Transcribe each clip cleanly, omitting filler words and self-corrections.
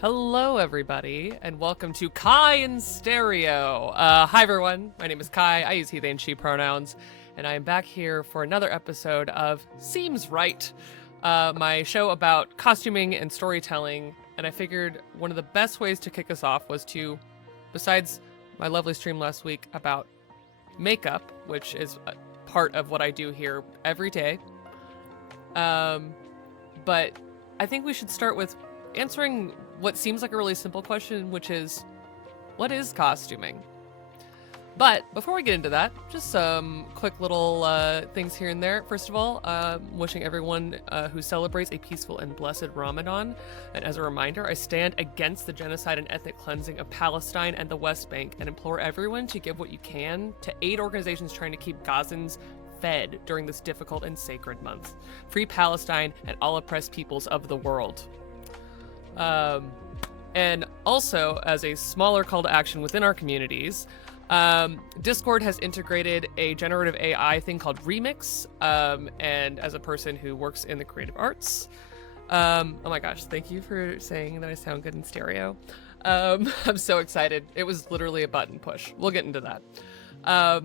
Hello, everybody, and welcome to Kai in Stereo. Hi, everyone. My name is Kai. I use he, they, and she pronouns, and I am back here for another episode of Seems Right, my show about costuming and storytelling. And I figured one of the best ways to kick us off was to, besides my lovely stream last week about makeup, which is a part of what I do here every day, but I think we should start with answering what seems like a really simple question, which is, what is costuming? But before we get into that, just some quick little things here and there. First of all, wishing everyone who celebrates a peaceful and blessed Ramadan. And as a reminder, I stand against the genocide and ethnic cleansing of Palestine and the West Bank and implore everyone to give what you can to aid organizations trying to keep Gazans fed during this difficult and sacred month. Free Palestine and all oppressed peoples of the world. And also, as a smaller call to action within our communities, Discord has integrated a generative AI thing called Remix. And as a person who works in the creative arts, oh my gosh, thank you for saying that I sound good in stereo. I'm so excited. It was literally a button push. We'll get into that.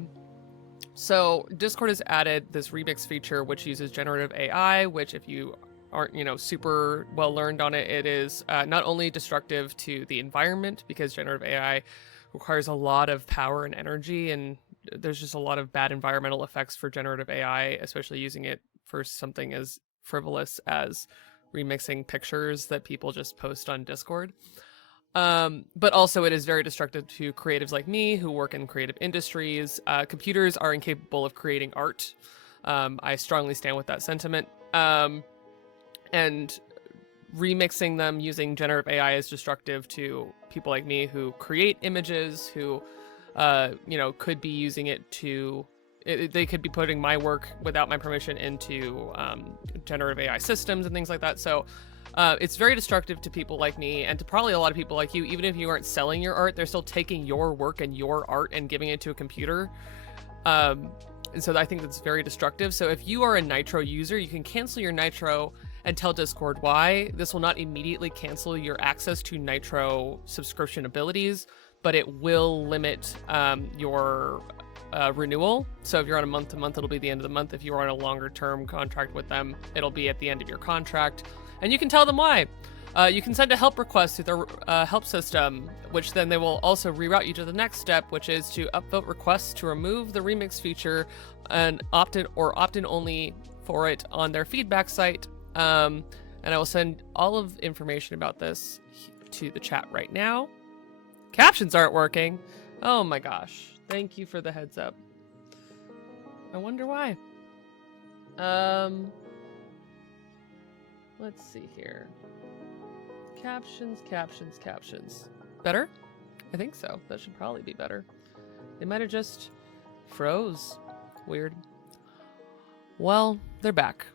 So Discord has added this Remix feature, which uses generative AI, which if you aren't, super well learned on it, it is not only destructive to the environment because generative AI requires a lot of power and energy, and there's just a lot of bad environmental effects for generative AI, especially using it for something as frivolous as remixing pictures that people just post on Discord. But also it is very destructive to creatives like me who work in creative industries. Computers are incapable of creating art. I strongly stand with that sentiment. And remixing them using generative AI is destructive to people like me who create images, who, could be using it to, they could be putting my work without my permission into generative AI systems and things like that. So it's very destructive to people like me and to probably a lot of people like you. Even if you aren't selling your art, they're still taking your work and your art and giving it to a computer. And so I think that's very destructive. So if you are a Nitro user, you can cancel your Nitro and tell Discord why. This will not immediately cancel your access to Nitro subscription abilities, but it will limit your renewal. So if you're on a month-to-month, it'll be the end of the month. If you're on a longer-term contract with them, it'll be at the end of your contract. And you can tell them why. You can send a help request to their help system, which then they will also reroute you to the next step, which is to upvote requests to remove the remix feature and opt-in or opt-in only for it on their feedback site. And I will send all of information about this to the chat right now. Captions aren't working. Oh my gosh. Thank you for the heads up. I wonder why. Let's see here. Captions. Better? I think so. That should probably be better. They might have just froze. Weird. Well, they're back.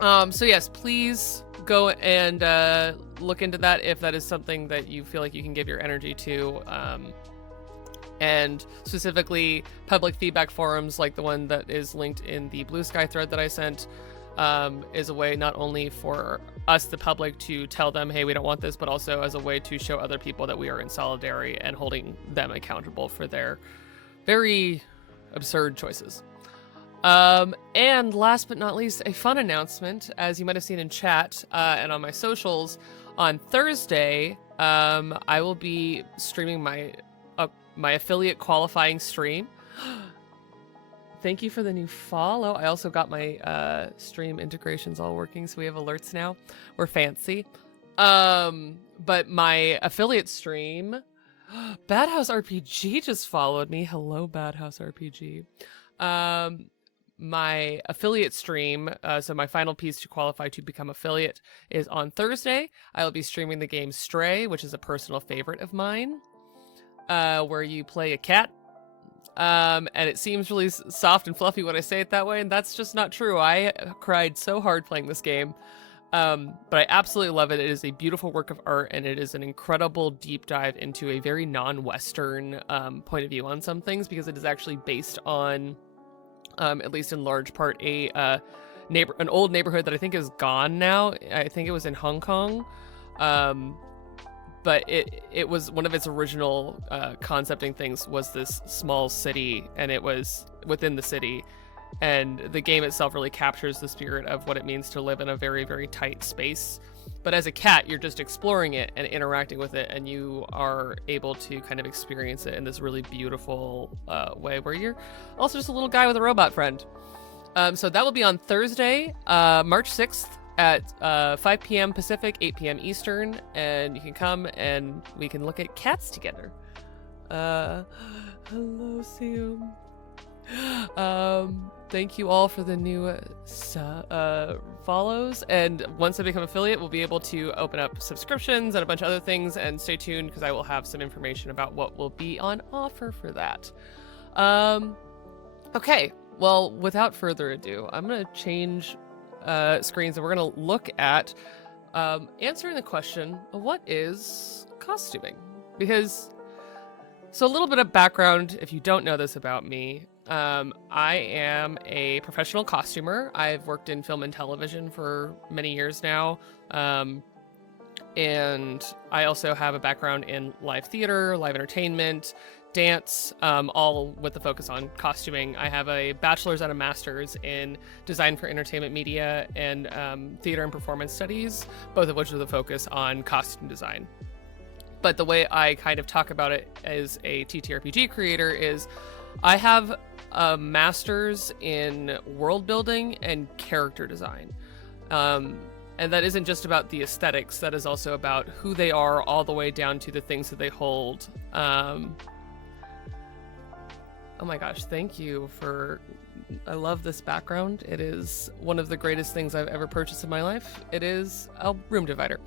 So yes, please go and look into that if that is something that you feel like you can give your energy to. And specifically, public feedback forums like the one that is linked in the Blue Sky thread that I sent is a way not only for us, the public, to tell them, hey, we don't want this, but also as a way to show other people that we are in solidarity and holding them accountable for their very absurd choices. And last but not least, a fun announcement, as you might have seen in chat and on my socials. On Thursday, I will be streaming my affiliate qualifying stream. Thank you for the new follow. I also got my stream integrations all working, so we have alerts now. We're fancy. But my affiliate stream, Bad House RPG just followed me. Hello, Bad House RPG. My affiliate stream, so my final piece to qualify to become affiliate, is on Thursday. I will be streaming the game Stray, which is a personal favorite of mine, where you play a cat. And it seems really soft and fluffy when I say it that way, and that's just not true. I cried so hard playing this game, but I absolutely love it. It is a beautiful work of art, and it is an incredible deep dive into a very non-Western point of view on some things, because it is actually based on, at least in large part, an old neighborhood that I think is gone now. I think it was in Hong Kong. but it was one of its original concepting things was this small city, and it was within the city. And the game itself really captures the spirit of what it means to live in a very, very tight space. But as a cat, you're just exploring it and interacting with it, and you are able to kind of experience it in this really beautiful way where you're also just a little guy with a robot friend. So that will be on Thursday, March 6th at 5 p.m. Pacific, 8 p.m. Eastern, and you can come and we can look at cats together. Hello, Sium. Thank you all for the new follows, and once I become affiliate, we'll be able to open up subscriptions and a bunch of other things, and stay tuned because I will have some information about what will be on offer for that. Okay, well, without further ado, I'm going to change screens, and we're going to look at answering the question of what is costuming. Because, so a little bit of background, if you don't know this about me, I am a professional costumer. I've worked in film and television for many years now. And I also have a background in live theater, live entertainment, dance, all with the focus on costuming. I have a bachelor's and a master's in design for entertainment media and theater and performance studies, both of which are the focus on costume design. But the way I kind of talk about it as a TTRPG creator is I have a master's in world building and character design. And that isn't just about the aesthetics, that is also about who they are all the way down to the things that they hold. Oh my gosh, thank you for... I love this background. It is one of the greatest things I've ever purchased in my life. It is a room divider.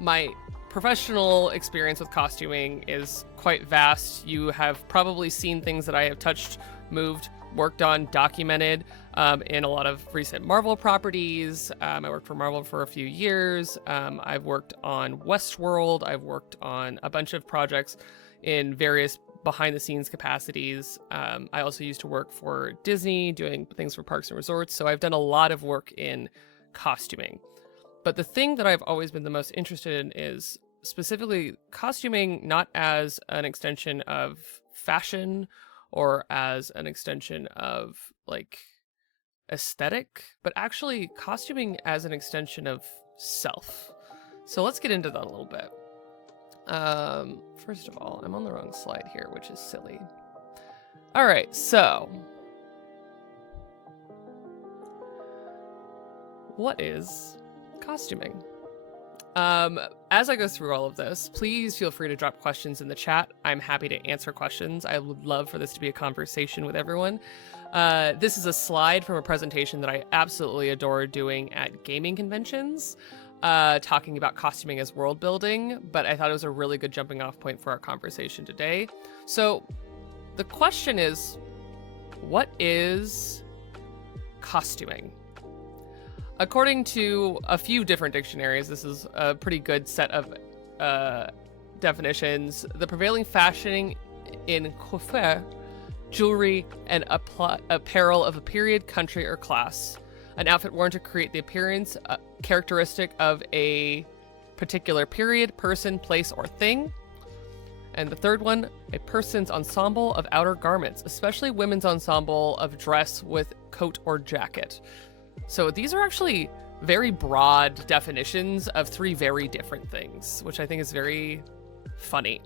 My professional experience with costuming is quite vast. You have probably seen things that I have touched, moved, worked on, documented in a lot of recent Marvel properties. I worked for Marvel for a few years. I've worked on Westworld. I've worked on a bunch of projects in various behind the scenes capacities. I also used to work for Disney doing things for parks and resorts. So I've done a lot of work in costuming. But the thing that I've always been the most interested in is specifically costuming, not as an extension of fashion or as an extension of like aesthetic, but actually costuming as an extension of self. So let's get into that a little bit. First of all, I'm on the wrong slide here, which is silly. All right, so what is costuming? As I go through all of this, please feel free to drop questions in the chat. I'm happy to answer questions. I would love for this to be a conversation with everyone. This is a slide from a presentation that I absolutely adore doing at gaming conventions, talking about costuming as world building, but I thought it was a really good jumping off point for our conversation today. So the question is, what is costuming? According to a few different dictionaries, this is a pretty good set of definitions. The prevailing fashioning in coiffure, jewelry, and apparel of a period, country, or class. An outfit worn to create the appearance characteristic of a particular period, person, place, or thing. And the third one, a person's ensemble of outer garments, especially women's ensemble of dress with coat or jacket. So these are actually very broad definitions of three very different things, which I think is very funny.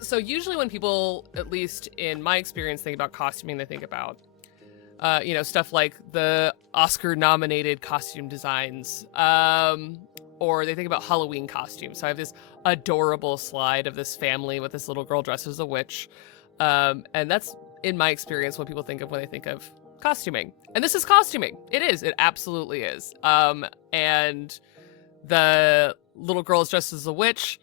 So usually when people, at least in my experience, think about costuming, they think about, stuff like the Oscar-nominated costume designs, or they think about Halloween costumes. So I have this adorable slide of this family with this little girl dressed as a witch. And that's, in my experience, what people think of when they think of costuming. And this is costuming. It is. It absolutely is. And the little girl is dressed as a witch.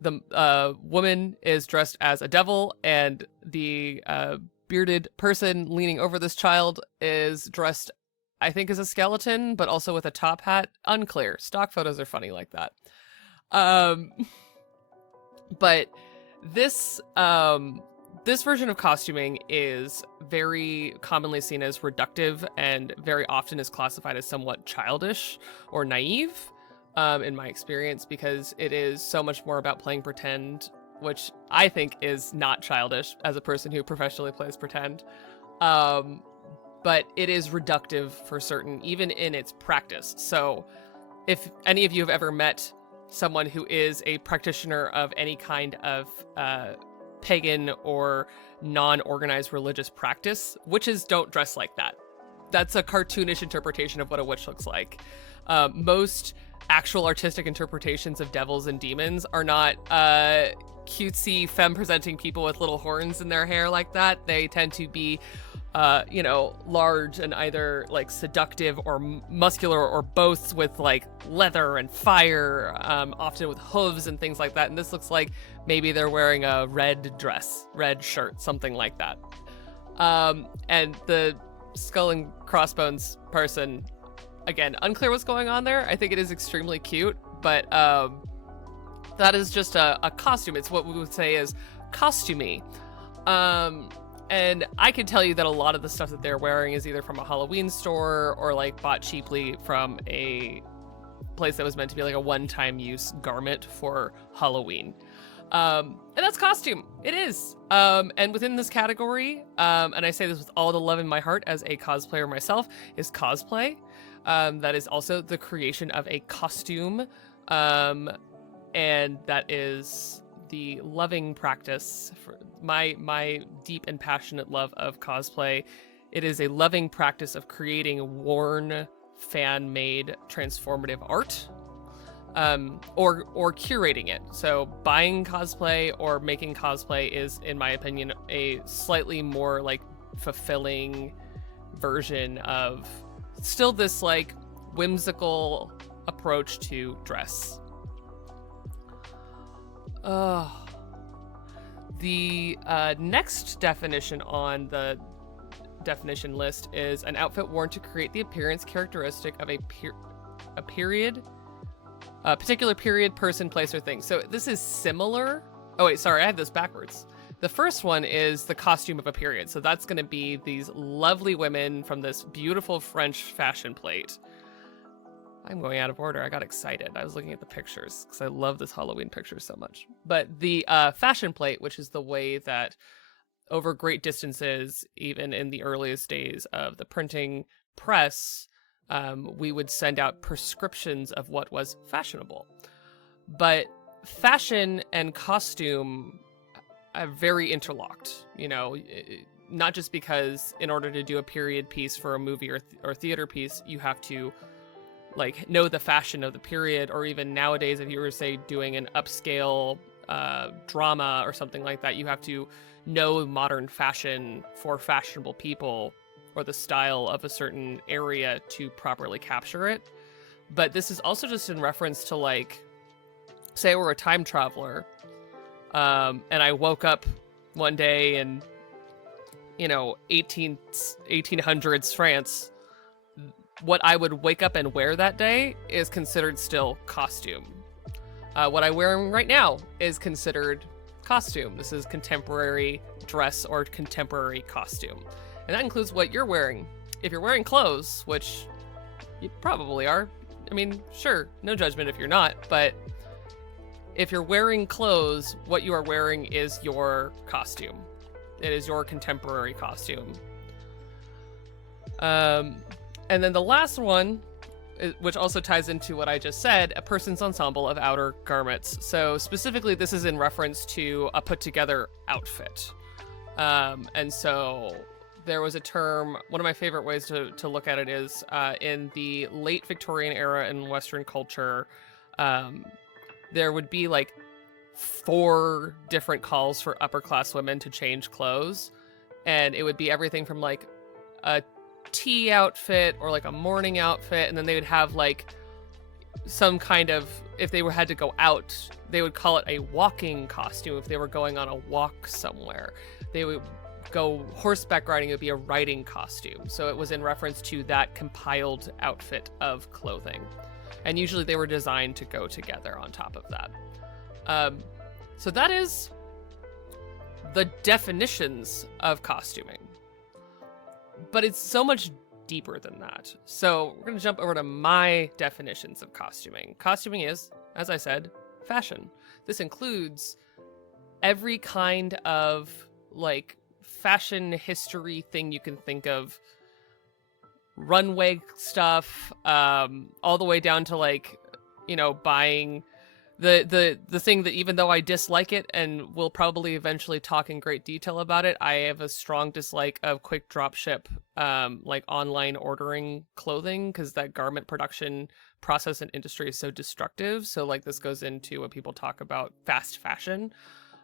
The woman is dressed as a devil. And the bearded person leaning over this child is dressed, I think, as a skeleton, but also with a top hat. Unclear. Stock photos are funny like that. But this this version of costuming is very commonly seen as reductive and very often is classified as somewhat childish or naive, in my experience, because it is so much more about playing pretend, which I think is not childish as a person who professionally plays pretend. But it is reductive for certain, even in its practice. So if any of you have ever met someone who is a practitioner of any kind of pagan or non-organized religious practice, witches don't dress like that. That's a cartoonish interpretation of what a witch looks like. Most actual artistic interpretations of devils and demons are not cutesy femme-presenting people with little horns in their hair like that. They tend to be large and either like seductive or muscular or both, with like leather and fire, often with hooves and things like that. And this looks like maybe they're wearing a red dress, red shirt, something like that. And the skull and crossbones person, again, unclear what's going on there. I think it is extremely cute, but that is just a costume. It's what we would say is costumey. And I can tell you that a lot of the stuff that they're wearing is either from a Halloween store or like bought cheaply from a place that was meant to be like a one-time use garment for Halloween. And that's costume. It is. And within this category, and I say this with all the love in my heart as a cosplayer myself, is cosplay. That is also the creation of a costume. And that is the loving practice for my deep and passionate love of cosplay. It is a loving practice of creating worn, fan-made, transformative art, or curating it. So buying cosplay or making cosplay is, in my opinion, a slightly more like fulfilling version of still this like whimsical approach to dress. The next definition on the definition list is an outfit worn to create the appearance characteristic of a particular period, person, place, or thing. So this is similar. Oh wait, sorry, I have this backwards. The first one is the costume of a period. So that's going to be these lovely women from this beautiful French fashion plate. I'm going out of order. I got excited. I was looking at the pictures because I love this Halloween picture so much. But the fashion plate, which is the way that over great distances, even in the earliest days of the printing press, we would send out prescriptions of what was fashionable. But fashion and costume are very interlocked, not just because in order to do a period piece for a movie or theater piece, you have to like know the fashion of the period, or even nowadays, if you were, say, doing an upscale drama or something like that, you have to know modern fashion for fashionable people or the style of a certain area to properly capture it. But this is also just in reference to, like, say we're a time traveler, and I woke up one day in, 1800s France. What I would wake up and wear that day is considered still costume. What I'm wearing right now is considered costume. This is contemporary dress or contemporary costume. And that includes what you're wearing. If you're wearing clothes, which you probably are, I mean, sure, no judgment if you're not, but if you're wearing clothes, what you are wearing is your costume. It is your contemporary costume. And then the last one, which also ties into what I just said, a person's ensemble of outer garments. So specifically, this is in reference to a put-together outfit. And so there was a term, one of my favorite ways to look at it is in the late Victorian era in Western culture, there would be like 4 different calls for upper-class women to change clothes. And it would be everything from like a tea outfit or like a morning outfit, and then they would have like some kind of, if they had to go out, they would call it a walking costume. If they were going on a walk somewhere, they would go horseback riding, it would be a riding costume. So it was in reference to that compiled outfit of clothing, and usually they were designed to go together on top of that. So that is the definitions of costuming. But it's so much deeper than that. So we're going to jump over to my definitions of costuming. Costuming is, as I said, fashion. This includes every kind of like fashion history thing you can think of. Runway stuff, all the way down to like, you know, buying the thing that, even though I dislike it and will probably eventually talk in great detail about it, I have a strong dislike of quick drop ship, like online ordering clothing, because that garment production process and industry is so destructive. So like this goes into what people talk about fast fashion.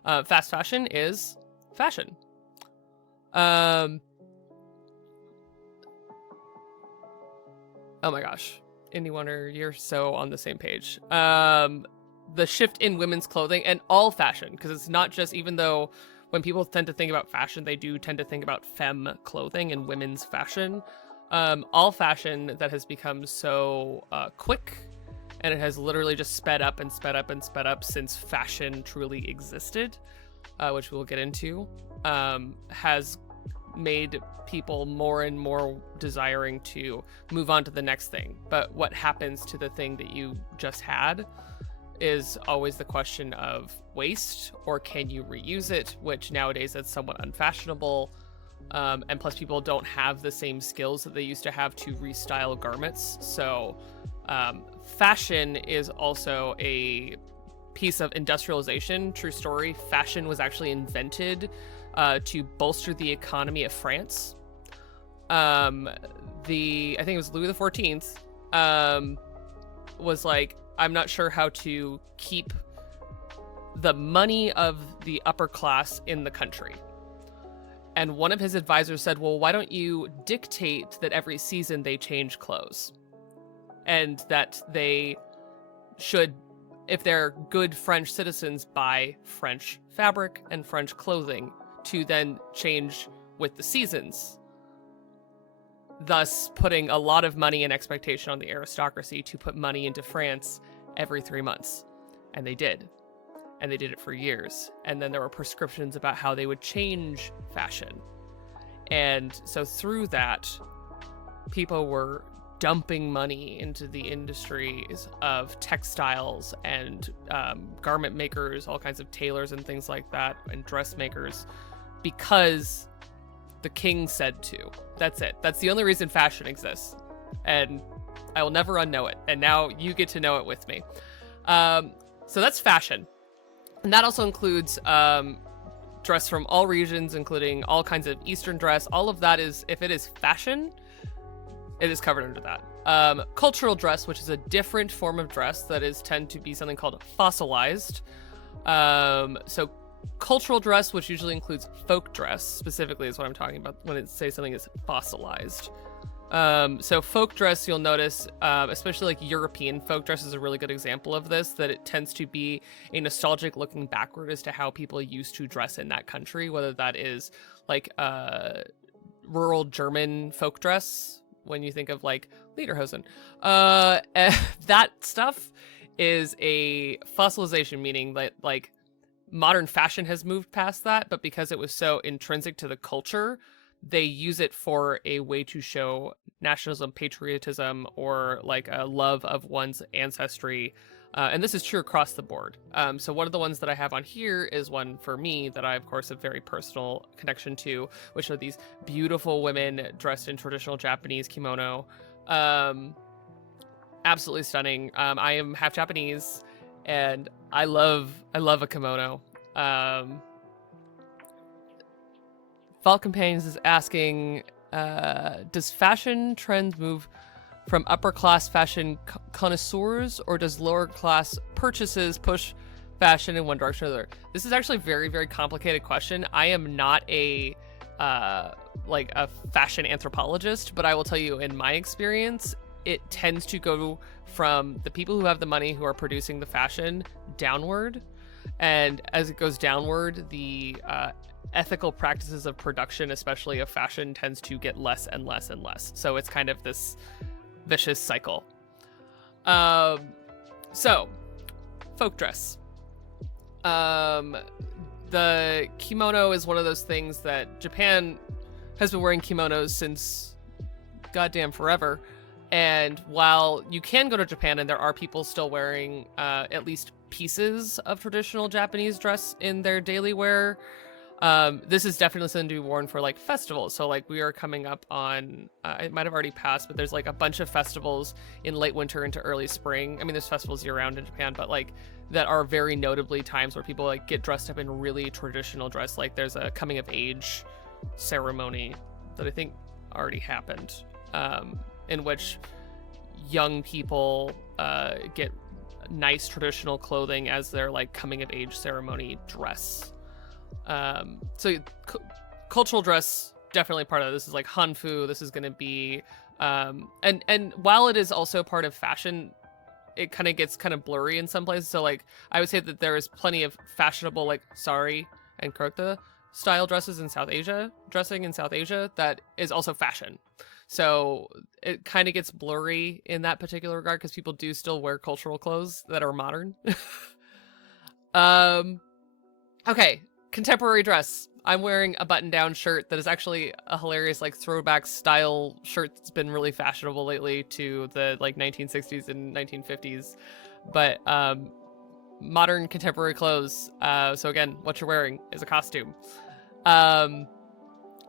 Fast fashion is fashion. Oh my gosh, Indie Wonder, you're so on the same page. The shift in women's clothing and all fashion, because it's not just, even though when people tend to think about fashion, they do tend to think about femme clothing and women's fashion. All fashion that has become so quick, and it has literally just sped up and sped up and sped up since fashion truly existed, which we'll get into, has made people more and more desiring to move on to the next thing. But what happens to the thing that you just had is always the question of waste, or can you reuse it, which nowadays that's somewhat unfashionable. And plus people don't have the same skills that they used to have to restyle garments. So fashion is also a piece of industrialization. True story, fashion was actually invented to bolster the economy of France. I think it was Louis XIV, was like, I'm not sure how to keep the money of the upper class in the country. And one of his advisors said, well, why don't you dictate that every season they change clothes? And that they should, if they're good French citizens, buy French fabric and French clothing to then change with the seasons, thus putting a lot of money and expectation on the aristocracy to put money into France every 3 months. And they did. And they did it for years. And then there were prescriptions about how they would change fashion. And so through that, people were dumping money into the industries of textiles and garment makers, all kinds of tailors and things like that, and dressmakers, because the king said to. That's it. That's the only reason fashion exists. And I will never unknow it. And now you get to know it with me. So that's fashion. And that also includes dress from all regions, including all kinds of Eastern dress. All of that is, if it is fashion, it is covered under that. Cultural dress, which is a different form of dress that is tend to be something called fossilized. So cultural dress, which usually includes folk dress, specifically is what I'm talking about when it says something is fossilized. So folk dress, you'll notice, especially like European folk dress is a really good example of this, that it tends to be a nostalgic looking backward as to how people used to dress in that country, whether that is like rural German folk dress, when you think of like lederhosen. That stuff is a fossilization, meaning that like modern fashion has moved past that, but because it was so intrinsic to the culture, they use it for a way to show nationalism, patriotism, or like a love of one's ancestry. And this is true across the board. So one of the ones that I have on here is one for me that I, of course, have very personal connection to, which are these beautiful women dressed in traditional Japanese kimono. Absolutely stunning. I am half Japanese, and I love a kimono. Fall Companions is asking, does fashion trends move from upper class fashion connoisseurs, or does lower class purchases push fashion in one direction or the other? This is actually a very, very complicated question. I am not a like a fashion anthropologist, but I will tell you, in my experience, it tends to go from the people who have the money who are producing the fashion downward. And as it goes downward, the ethical practices of production, especially of fashion, tends to get less and less and less. So it's kind of this vicious cycle. So folk dress. the kimono is one of those things that Japan has been wearing kimonos since goddamn forever. And while you can go to Japan and there are people still wearing at least pieces of traditional Japanese dress in their daily wear, this is definitely something to be worn for like festivals. So like we are coming up on, it might have already passed, but there's like a bunch of festivals in late winter into early spring. I mean, there's festivals year round in Japan, but like that are very notably times where people like get dressed up in really traditional dress. Like there's a coming of age ceremony that I think already happened, in which young people get nice traditional clothing as their like coming of age ceremony dress. So cultural dress, definitely part of it. This is like hanfu. This is going to be, and while it is also part of fashion, it kind of gets kind of blurry in some places. So like I would say that there is plenty of fashionable like sari and kurta style dresses in South Asia, dressing in South Asia that is also fashion. So it kind of gets blurry in that particular regard because people do still wear cultural clothes that are modern. Okay, contemporary dress. I'm wearing a button-down shirt that is actually a hilarious like throwback style shirt that's been really fashionable lately to the like 1960s and 1950s. But modern contemporary clothes. So again, what you're wearing is a costume.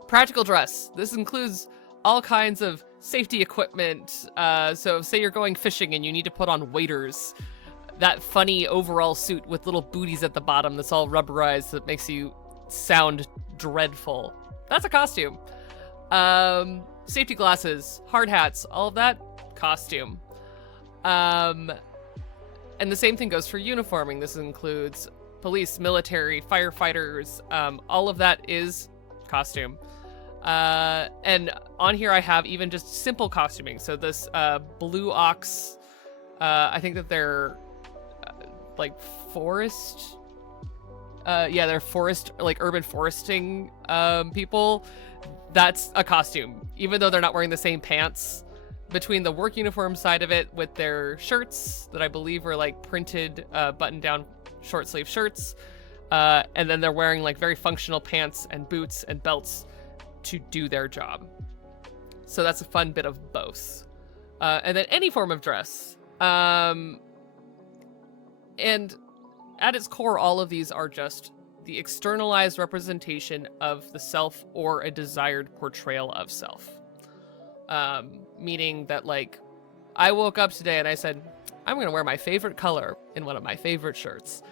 Practical dress. This includes all kinds of safety equipment. So say you're going fishing and you need to put on waders. That funny overall suit with little booties at the bottom that's all rubberized that makes you sound dreadful. That's a costume. Safety glasses, hard hats, all of that, costume. And the same thing goes for uniforming. This includes police, military, firefighters. All of that is costume. And on here I have even just simple costuming. So this blue ox, I think that they're like forest, they're forest, like urban foresting people. That's a costume, even though they're not wearing the same pants. Between the work uniform side of it with their shirts that I believe are like printed button-down short sleeve shirts, and then they're wearing like very functional pants and boots and belts to do their job. So that's a fun bit of both. And then any form of dress. And at its core, all of these are just the externalized representation of the self or a desired portrayal of self. Meaning that, like, I woke up today and I said, I'm going to wear my favorite color in one of my favorite shirts.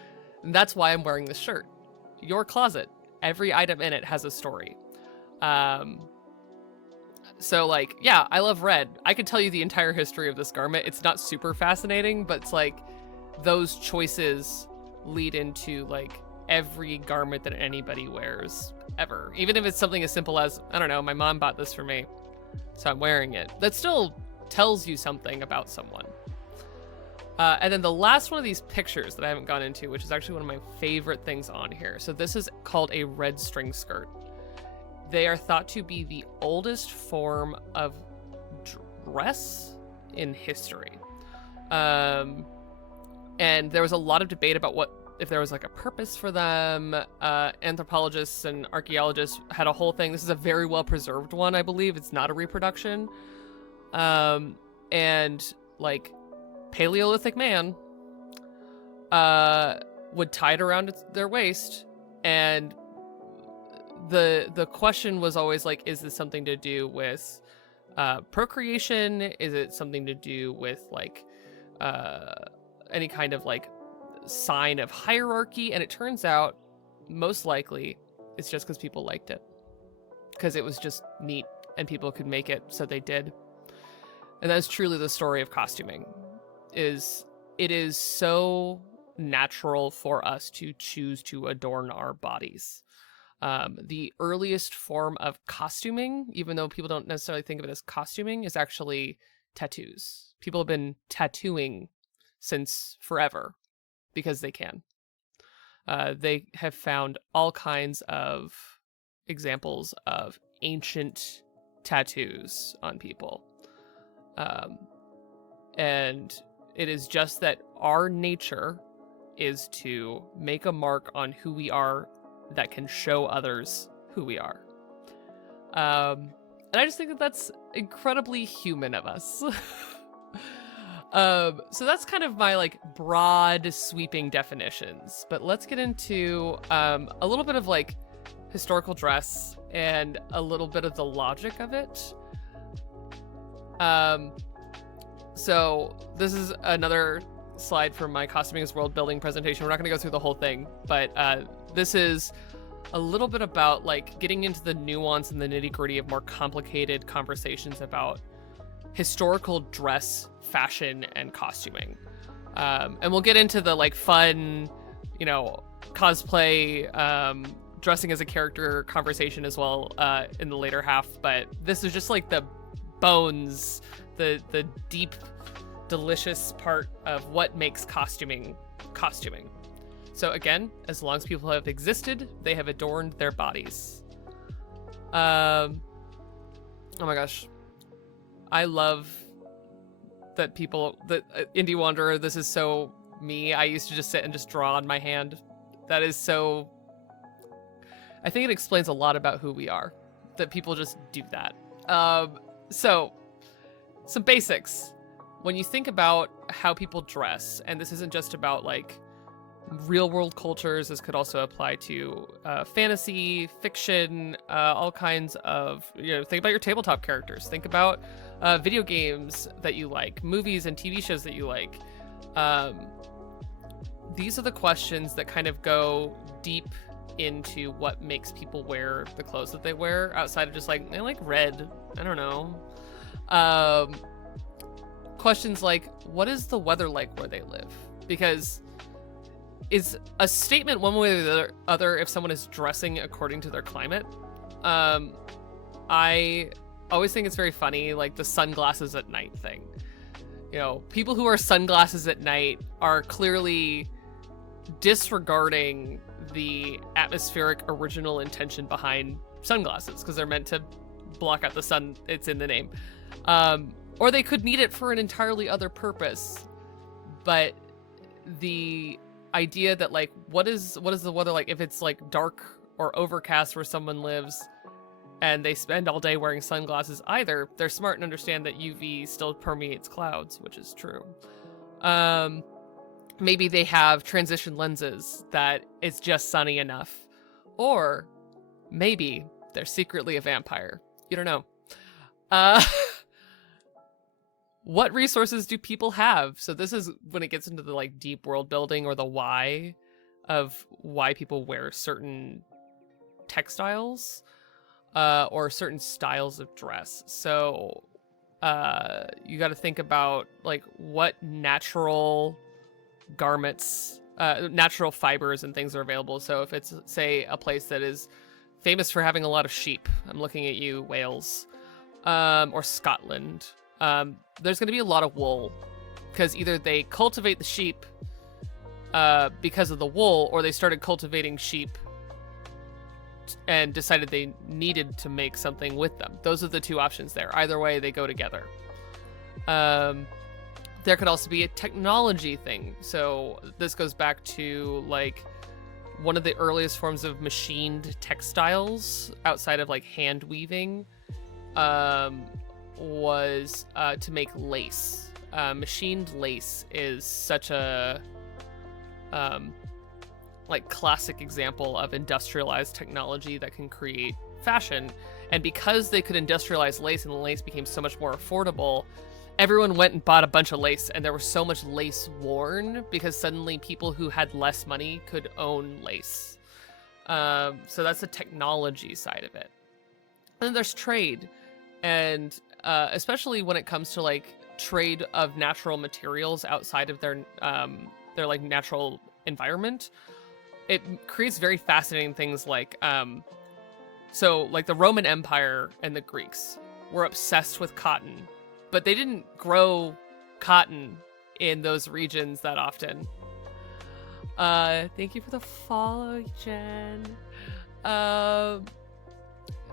And that's why I'm wearing this shirt. Your closet, every item in it has a story. So, like, yeah, I love red. I could tell you the entire history of this garment. It's not super fascinating, but it's like those choices lead into like every garment that anybody wears ever. Even if it's something as simple as, I don't know, my mom bought this for me, so I'm wearing it. That still tells you something about someone. And then the last one of these pictures that I haven't gone into, which is actually one of my favorite things on here. So this is called a red string skirt. They are thought to be the oldest form of dress in history. And there was a lot of debate about if there was like a purpose for them. Anthropologists and archaeologists had a whole thing. This is a very well preserved one, I believe. It's not a reproduction. And like Paleolithic man would tie it around their waist, and the question was always like, is this something to do with procreation? Is it something to do with like any kind of like sign of hierarchy? And it turns out most likely it's just because people liked it, because it was just neat and people could make it, so they did. And that's truly the story of costuming. It is so natural for us to choose to adorn our bodies. The earliest form of costuming, even though people don't necessarily think of it as costuming, is actually tattoos. People have been tattooing since forever because they can. They have found all kinds of examples of ancient tattoos on people. And it is just that our nature is to make a mark on who we are that can show others who we are. And I just think that that's incredibly human of us. So that's kind of my like broad sweeping definitions, but let's get into a little bit of like historical dress and a little bit of the logic of it. So this is another slide from my Costuming is World Building presentation. We're not going to go through the whole thing, but this is a little bit about like getting into the nuance and the nitty-gritty of more complicated conversations about historical dress, fashion, and costuming. And we'll get into the like fun, you know, cosplay, dressing as a character conversation as well in the later half. But this is just like the bones, the deep, delicious part of what makes costuming. So again, as long as people have existed, they have adorned their bodies. Oh my gosh. I love that Indie Wanderer, this is so me. I used to just sit and just draw on my hand. That is so, I think it explains a lot about who we are, that people just do that. So some basics. When you think about how people dress, and this isn't just about like real world cultures, this could also apply to fantasy, fiction, all kinds of, you know, think about your tabletop characters, think about video games that you like, movies and TV shows that you like. These are the questions that kind of go deep into what makes people wear the clothes that they wear, outside of just like, I like red, I don't know. Questions like, what is the weather like where they live? Because is a statement one way or the other if someone is dressing according to their climate. I always think it's very funny, like the sunglasses at night thing. You know, people who wear sunglasses at night are clearly disregarding the atmospheric original intention behind sunglasses, because they're meant to block out the sun. It's in the name. Or they could need it for an entirely other purpose. But the idea that like, what is the weather like if it's like dark or overcast where someone lives and they spend all day wearing sunglasses? Either they're smart and understand that UV still permeates clouds, which is true. Maybe they have transition lenses that it's just sunny enough. Or maybe they're secretly a vampire. You don't know. What resources do people have? So this is when it gets into the like deep world building or the why of why people wear certain textiles or certain styles of dress. So you got to think about like what natural garments, natural fibers and things are available. So if it's, say, a place that is famous for having a lot of sheep, I'm looking at you, Wales, or Scotland, there's going to be a lot of wool, because either they cultivate the sheep because of the wool, or they started cultivating sheep and decided they needed to make something with them. Those are the two options there. Either way, they go together. There could also be a technology thing. So this goes back to like one of the earliest forms of machined textiles outside of like hand weaving. Was to make lace. Machined lace is such a like classic example of industrialized technology that can create fashion. And because they could industrialize lace and the lace became so much more affordable, everyone went and bought a bunch of lace, and there was so much lace worn because suddenly people who had less money could own lace. So that's the technology side of it. And then there's trade, and especially when it comes to like trade of natural materials outside of their like natural environment, it creates very fascinating things like so like the Roman Empire and the Greeks were obsessed with cotton, but they didn't grow cotton in those regions that often. Thank you for the follow, Jen.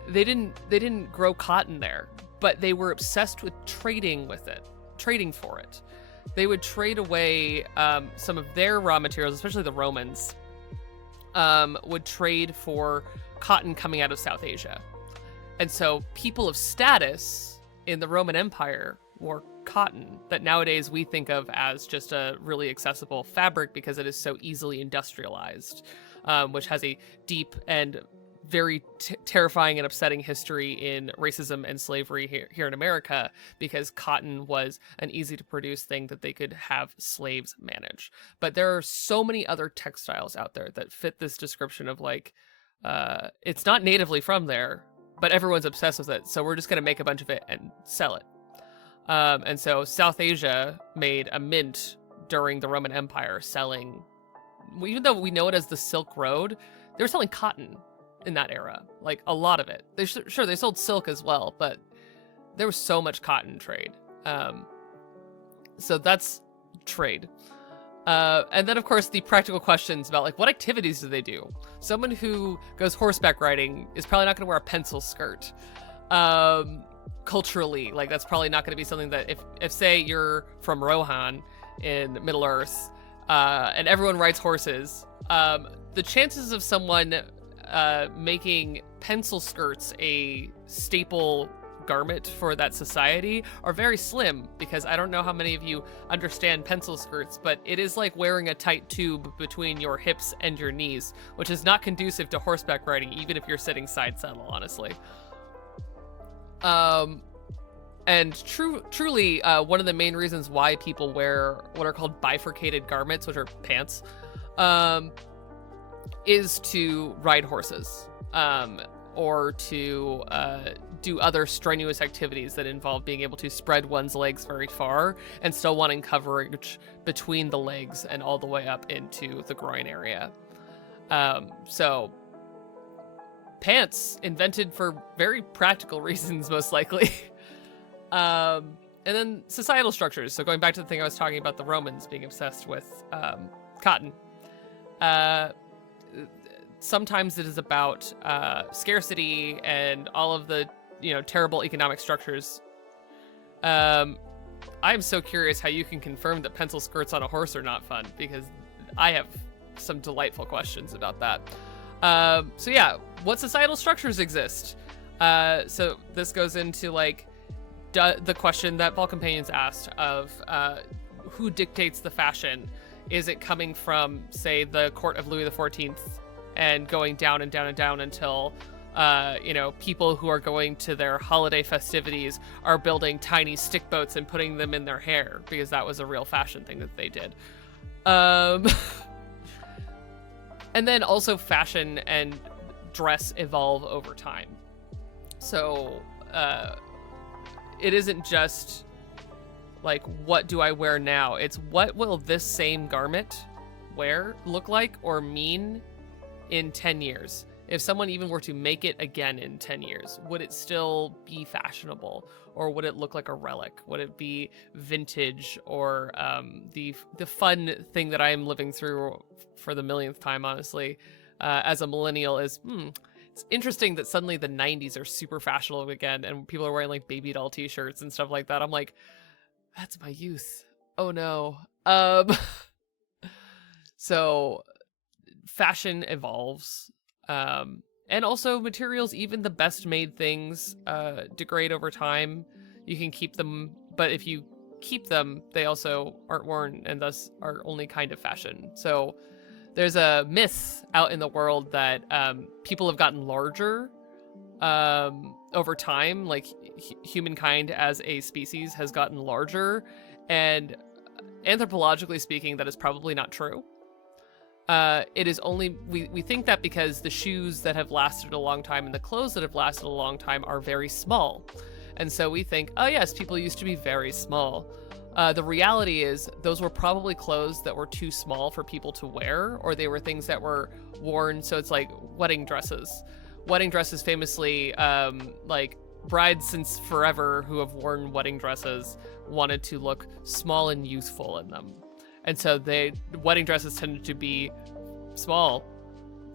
They didn't grow cotton there, but they were obsessed with trading for it. They would trade away some of their raw materials, especially the Romans, would trade for cotton coming out of South Asia. And so people of status in the Roman Empire wore cotton that nowadays we think of as just a really accessible fabric because it is so easily industrialized, which has a deep and very terrifying and upsetting history in racism and slavery here in America, because cotton was an easy to produce thing that they could have slaves manage. But there are so many other textiles out there that fit this description of like, it's not natively from there, but everyone's obsessed with it. So we're just going to make a bunch of it and sell it. And so South Asia made a mint during the Roman Empire selling, even though we know it as the Silk Road, they were selling cotton in that era, like a lot of it. Sure, they sold silk as well, but there was so much cotton trade. So that's trade. And then, of course, the practical questions about, like, what activities do they do? Someone who goes horseback riding is probably not going to wear a pencil skirt. Culturally, like, that's probably not going to be something that if say, you're from Rohan in Middle Earth, and everyone rides horses, the chances of someone making pencil skirts a staple garment for that society are very slim, because I don't know how many of you understand pencil skirts, but it is like wearing a tight tube between your hips and your knees, which is not conducive to horseback riding, even if you're sitting side saddle, honestly. And truly, one of the main reasons why people wear what are called bifurcated garments, which are pants, is to ride horses, or to do other strenuous activities that involve being able to spread one's legs very far and still wanting coverage between the legs and all the way up into the groin area. So pants invented for very practical reasons, most likely. And then societal structures. So going back to the thing I was talking about, the Romans being obsessed with cotton. Sometimes it is about scarcity and all of the, terrible economic structures. I'm so curious how you can confirm that pencil skirts on a horse are not fun, because I have some delightful questions about that. So yeah, what societal structures exist? So this goes into like the question that Ball Companions asked of who dictates the fashion. Is it coming from, say, the court of Louis XIV and going down and down and down until, people who are going to their holiday festivities are building tiny stick boats and putting them in their hair, because that was a real fashion thing that they did. And then also fashion and dress evolve over time. So it isn't just like, what do I wear now? It's what will this same garment look like or mean in 10 years? If someone even were to make it again in 10 years, would it still be fashionable? Or would it look like a relic? Would it be vintage? Or the fun thing that I am living through for the millionth time, honestly, as a millennial is, it's interesting that suddenly the 90s are super fashionable again, and people are wearing like baby doll t-shirts and stuff like that. I'm like, that's my youth. Oh no. So fashion evolves. And also materials, even the best made things, degrade over time. You can keep them, but if you keep them, they also aren't worn and thus are only kind of fashion. So there's a myth out in the world that people have gotten larger over time, like humankind as a species has gotten larger, and anthropologically speaking, that is probably not true. It is only, we think that because the shoes that have lasted a long time and the clothes that have lasted a long time are very small. And so we think, oh yes, people used to be very small. The reality is those were probably clothes that were too small for people to wear, or they were things that were worn. So it's like wedding dresses. Wedding dresses famously, like brides since forever who have worn wedding dresses wanted to look small and youthful in them. And so wedding dresses tended to be small,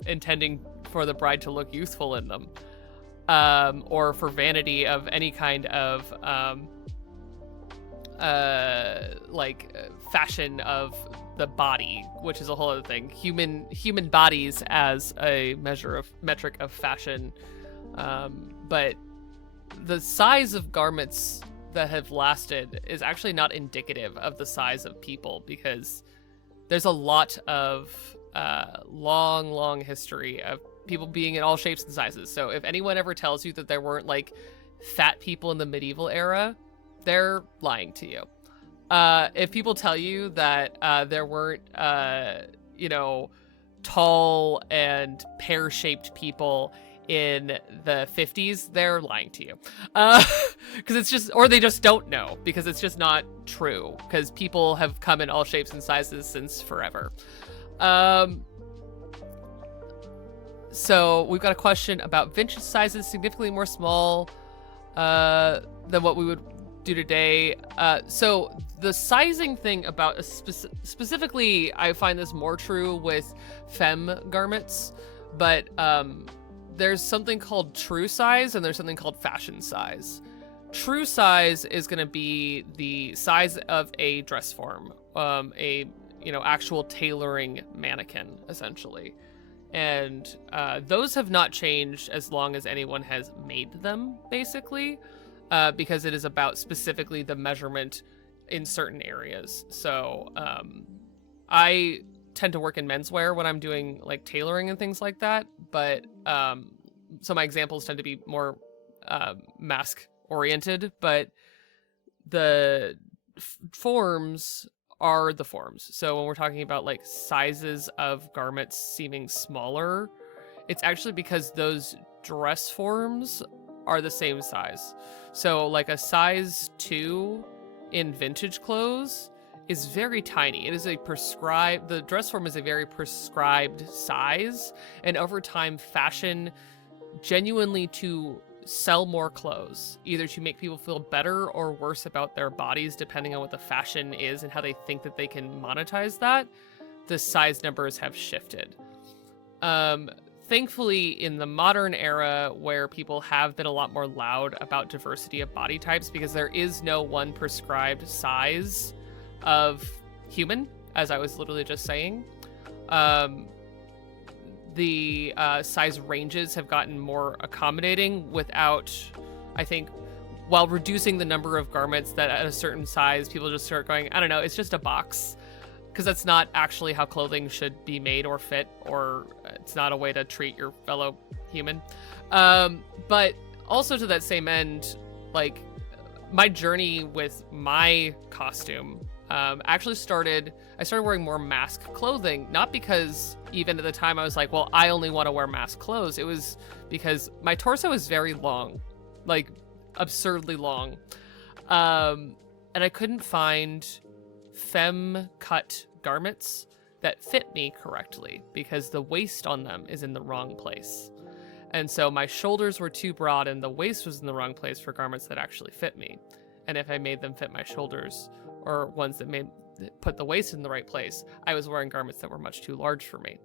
intending for the bride to look youthful in them, or for vanity of any kind of fashion of the body, which is a whole other thing. Human bodies as a metric of fashion, but the size of garments that have lasted is actually not indicative of the size of people, because there's a lot of long history of people being in all shapes and sizes. So if anyone ever tells you that there weren't like fat people in the medieval era, they're lying to you. If people tell you that there weren't, tall and pear-shaped people in the 50s, they're lying to you. Because it's just, or they just don't know, because it's just not true, because people have come in all shapes and sizes since forever. So we've got a question about vintage sizes significantly more small than what we would do today. So the sizing thing about specifically, I find this more true with femme garments, but there's something called true size and there's something called fashion size. True size is going to be the size of a dress form, actual tailoring mannequin, essentially. And those have not changed as long as anyone has made them, basically, because it is about specifically the measurement in certain areas. So I tend to work in menswear when I'm doing like tailoring and things like that, but so my examples tend to be more mask oriented, but the forms are the forms. So when we're talking about like sizes of garments seeming smaller, it's actually because those dress forms are the same size. So like a size 2 in vintage clothes is very tiny. It is the dress form is a very prescribed size, and over time fashion genuinely to sell more clothes, either to make people feel better or worse about their bodies, depending on what the fashion is and how they think that they can monetize that, the size numbers have shifted. Thankfully, in the modern era, where people have been a lot more loud about diversity of body types, because there is no one prescribed size of human, as I was literally just saying, the size ranges have gotten more accommodating without, I think, while reducing the number of garments that at a certain size, people just start going, I don't know, it's just a box. Because that's not actually how clothing should be made or fit, or it's not a way to treat your fellow human. But also to that same end, like, my journey with my costume actually I started wearing more mask clothing, not because even at the time I was like, well, I only want to wear mask clothes. It was because my torso is very long, like absurdly long. And I couldn't find femme cut garments that fit me correctly because the waist on them is in the wrong place. And so my shoulders were too broad and the waist was in the wrong place for garments that actually fit me. And if I made them fit my shoulders, or ones that put the waist in the right place, I was wearing garments that were much too large for me,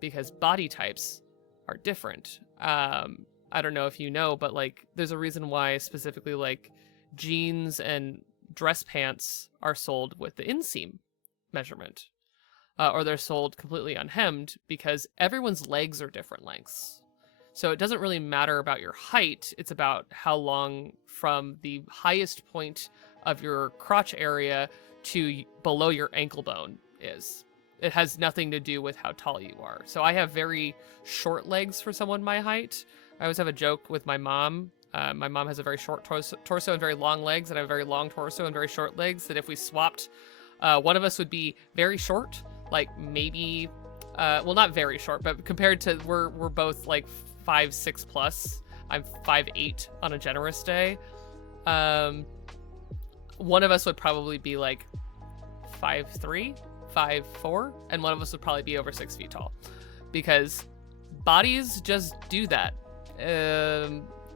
because body types are different. I don't know if you know, but like there's a reason why specifically like jeans and dress pants are sold with the inseam measurement, or they're sold completely unhemmed, because everyone's legs are different lengths. So it doesn't really matter about your height. It's about how long from the highest point of your crotch area to below your ankle bone is. It has nothing to do with how tall you are. So I have very short legs for someone my height. I always have a joke with my mom. My mom has a very short torso and very long legs, and I have a very long torso and very short legs, that if we swapped, one of us would be very short, like maybe, well, not very short, but compared to, we're both like 5'6" plus. I'm 5'8" on a generous day. One of us would probably be like 5'3", 5'4", and one of us would probably be over 6 feet tall, because bodies just do that.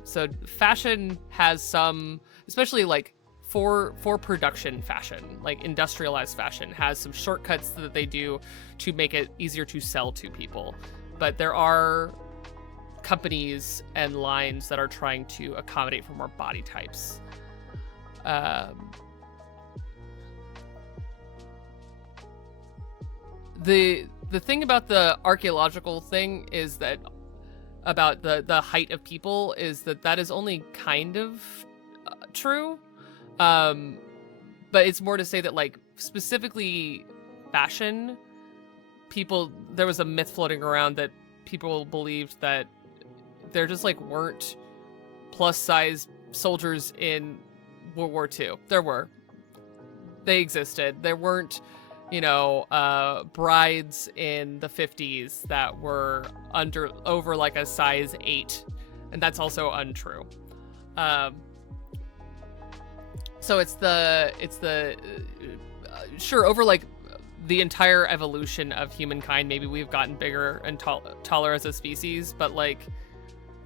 So fashion has some, especially like for production fashion, like industrialized fashion, has some shortcuts that they do to make it easier to sell to people. But there are companies and lines that are trying to accommodate for more body types. The thing about the archaeological thing is that about the height of people is that is only kind of true, but it's more to say that like specifically fashion people, there was a myth floating around that people believed that there just like weren't plus size soldiers in World War II. They existed. There weren't, brides in the 50s that were over like a size 8, and that's also untrue. So it's the sure, over like the entire evolution of humankind, maybe we've gotten bigger and taller as a species, but like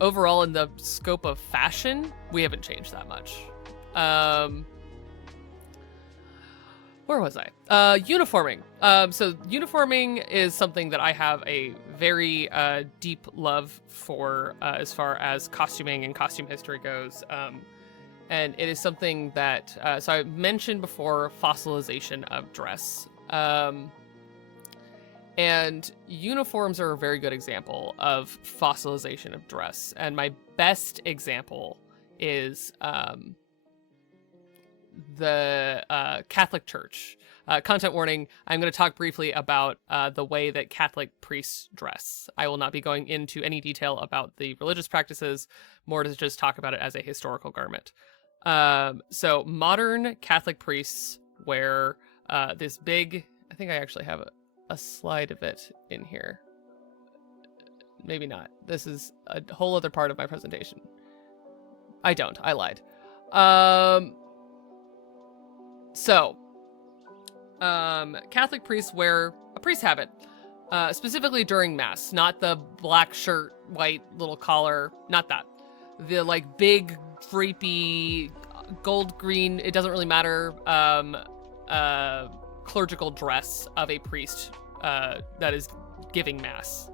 overall in the scope of fashion, we haven't changed that much. Where was I? Uniforming. So uniforming is something that I have a very deep love for as far as costuming and costume history goes. And it is something that, so I mentioned before, fossilization of dress. And uniforms are a very good example of fossilization of dress. And my best example is the Catholic Church. Content warning, I'm going to talk briefly about the way that Catholic priests dress. I will not be going into any detail about the religious practices, more to just talk about it as a historical garment. So modern Catholic priests wear this big, I think I actually have a slide of it in here. Maybe not. This is a whole other part of my presentation. I don't. I lied. Catholic priests wear a priest habit, specifically during Mass, not the black shirt, white little collar, not that. The like big, drapey, gold, green, it doesn't really matter, clerical dress of a priest that is giving Mass.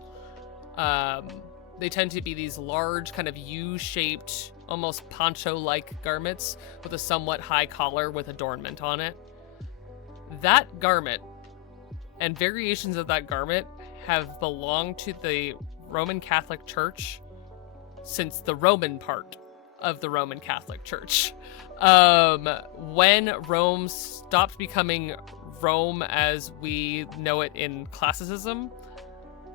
They tend to be these large, kind of U-shaped, almost poncho-like garments with a somewhat high collar with adornment on it. That garment and variations of that garment have belonged to the Roman Catholic Church since the Roman part of the Roman Catholic Church. When Rome stopped becoming Rome as we know it in classicism,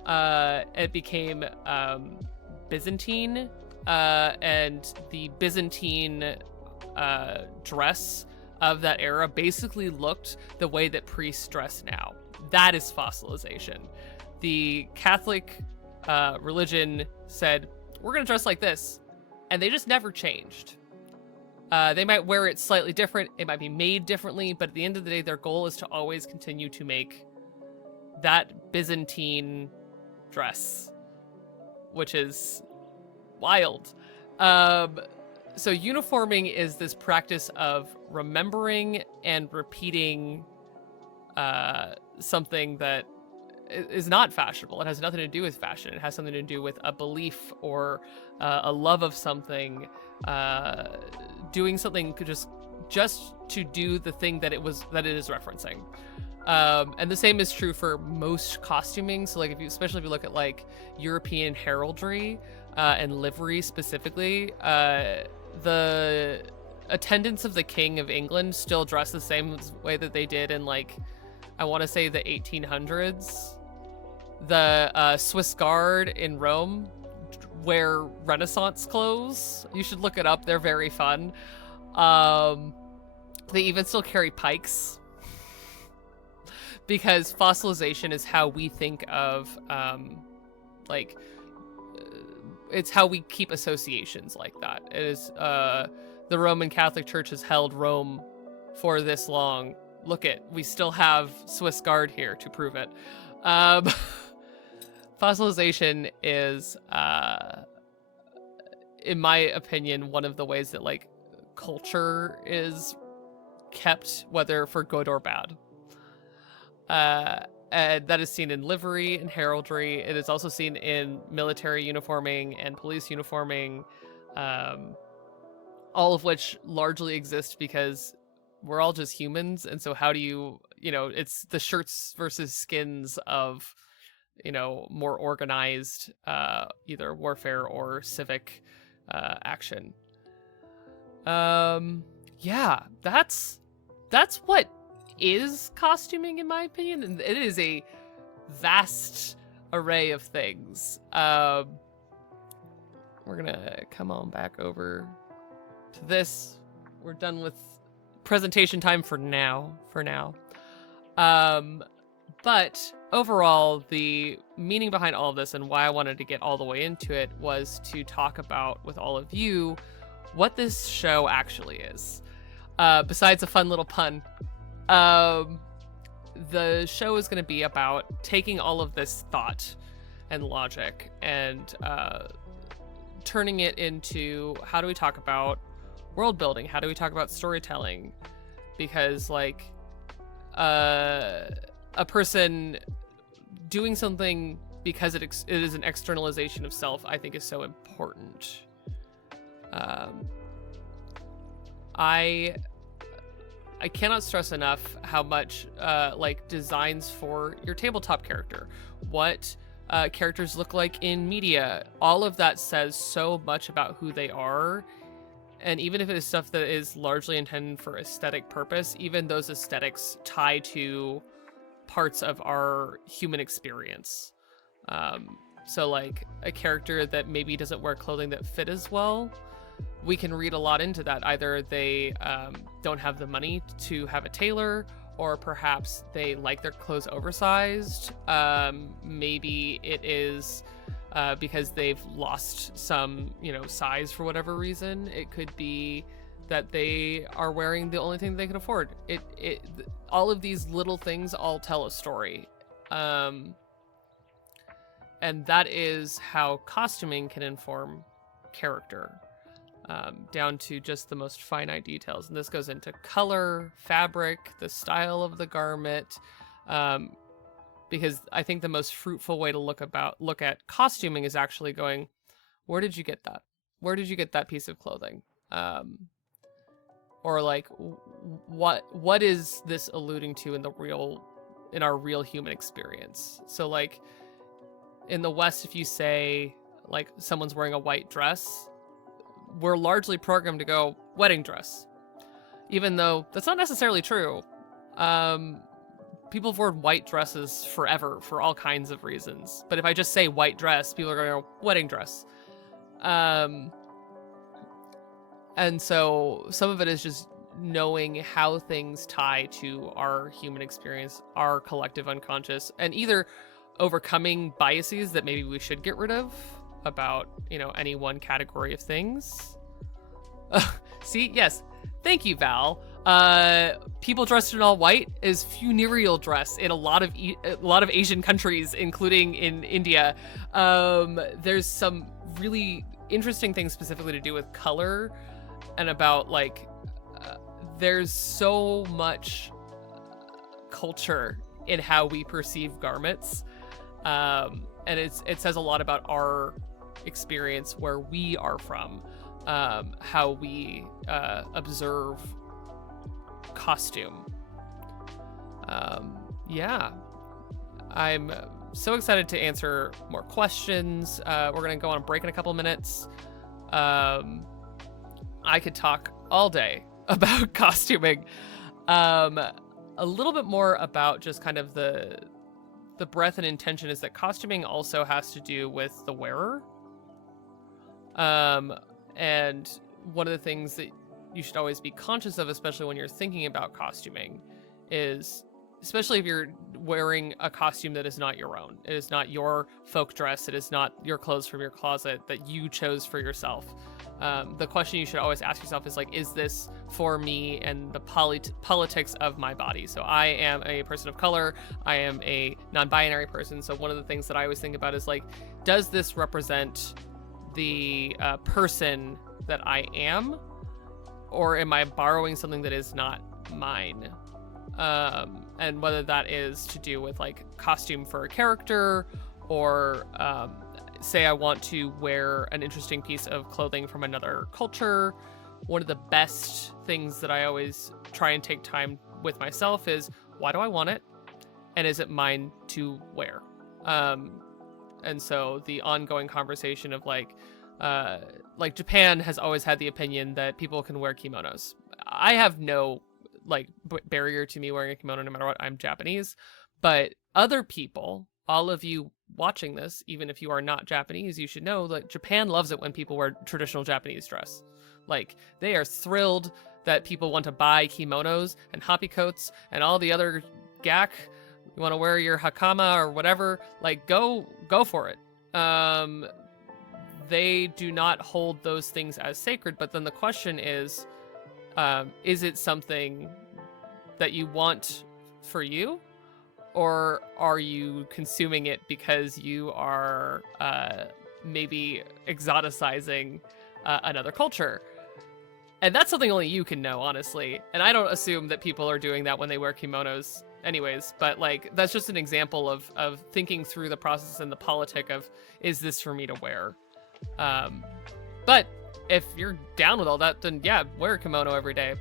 it became Byzantine, and the Byzantine dress of that era basically looked the way that priests dress now. That is fossilization. The Catholic religion said, we're going to dress like this, and they just never changed. They might wear it slightly different, it might be made differently, but at the end of the day, their goal is to always continue to make that Byzantine dress, which is wild. So uniforming is this practice of remembering and repeating something that is not fashionable. It has nothing to do with fashion. It has something to do with a belief or a love of something, doing something just to do the thing that it is referencing. And the same is true for most costuming. So like especially if you look at like European heraldry and livery specifically, the attendants of the King of England still dress the same way that they did in like, I want to say the 1800s. The Swiss Guard in Rome wear Renaissance clothes. You should look it up. They're very fun. They even still carry pikes. Because fossilization is how we think of, it's how we keep associations like that. It is, the Roman Catholic Church has held Rome for this long. Look we still have Swiss Guard here to prove it. Fossilization is, in my opinion, one of the ways that like culture is kept, whether for good or bad. And that is seen in livery and heraldry. It is also seen in military uniforming and police uniforming, all of which largely exist because we're all just humans, and so how do you, it's the shirts versus skins of, more organized either warfare or civic action. Yeah, that's what is costuming, in my opinion, and it is a vast array of things. We're gonna come on back over to this. We're done with presentation time for now. But overall, the meaning behind all of this and why I wanted to get all the way into it was to talk about with all of you what this show actually is. Besides a fun little pun, the show is going to be about taking all of this thought and logic and turning it into, how do we talk about world building? How do we talk about storytelling? Because like a person doing something because it is an externalization of self, I think is so important. I cannot stress enough how much like designs for your tabletop character, what characters look like in media, all of that says so much about who they are. And even if it is stuff that is largely intended for aesthetic purpose, even those aesthetics tie to parts of our human experience. So like a character that maybe doesn't wear clothing that fit as well, we can read a lot into that. Either they don't have the money to have a tailor, or perhaps they like their clothes oversized. Maybe it is because they've lost some, size for whatever reason. It could be that they are wearing the only thing they can afford. All of these little things all tell a story. And that is how costuming can inform character, down to just the most finite details. And this goes into color, fabric, the style of the garment, because I think the most fruitful way to look at costuming is actually going, where did you get that? Where did you get that piece of clothing? Or like, what is this alluding to in our real human experience? So like in the West, if you say like someone's wearing a white dress, we're largely programmed to go wedding dress, even though that's not necessarily true. People have worn white dresses forever for all kinds of reasons. But if I just say white dress, people are going to go wedding dress. And so some of it is just knowing how things tie to our human experience, our collective unconscious, and either overcoming biases that maybe we should get rid of about, any one category of things. See, yes. Thank you, Val. People dressed in all white is funereal dress in a lot of Asian countries, including in India. There's some really interesting things specifically to do with color and about like there's so much culture in how we perceive garments, and it says a lot about our experience where we are from, how we observe costume. Yeah, I'm so excited to answer more questions. We're gonna go on a break in a couple minutes. I could talk all day about costuming. A little bit more about just kind of the breadth and intention is that costuming also has to do with the wearer. And one of the things that you should always be conscious of, especially when you're thinking about costuming, is especially if you're wearing a costume that is not your own. It is not your folk dress. It is not your clothes from your closet that you chose for yourself. The question you should always ask yourself is like, is this for me and the politics of my body? So I am a person of color. I am a non-binary person. So one of the things that I always think about is like, does this represent the person that I am? Or am I borrowing something that is not mine? And whether that is to do with like costume for a character, or say I want to wear an interesting piece of clothing from another culture, one of the best things that I always try and take time with myself is, why do I want it? And is it mine to wear? And so the ongoing conversation of like Japan has always had the opinion that people can wear kimonos. I have no like barrier to me wearing a kimono no matter what. I'm Japanese, but other people, all of you watching this, even if you are not Japanese, you should know that Japan loves it when people wear traditional Japanese dress. Like, they are thrilled that people want to buy kimonos and happy coats and all the other gak. You want to wear your hakama or whatever, like, go for it. They do not hold those things as sacred, but then the question is it something that you want for you? Or are you consuming it because you are maybe exoticizing another culture? And that's something only you can know, honestly. And I don't assume that people are doing that when they wear kimonos anyways, but like, that's just an example of thinking through the process and the politic of, is this for me to wear? But if you're down with all that, then yeah, wear a kimono every day.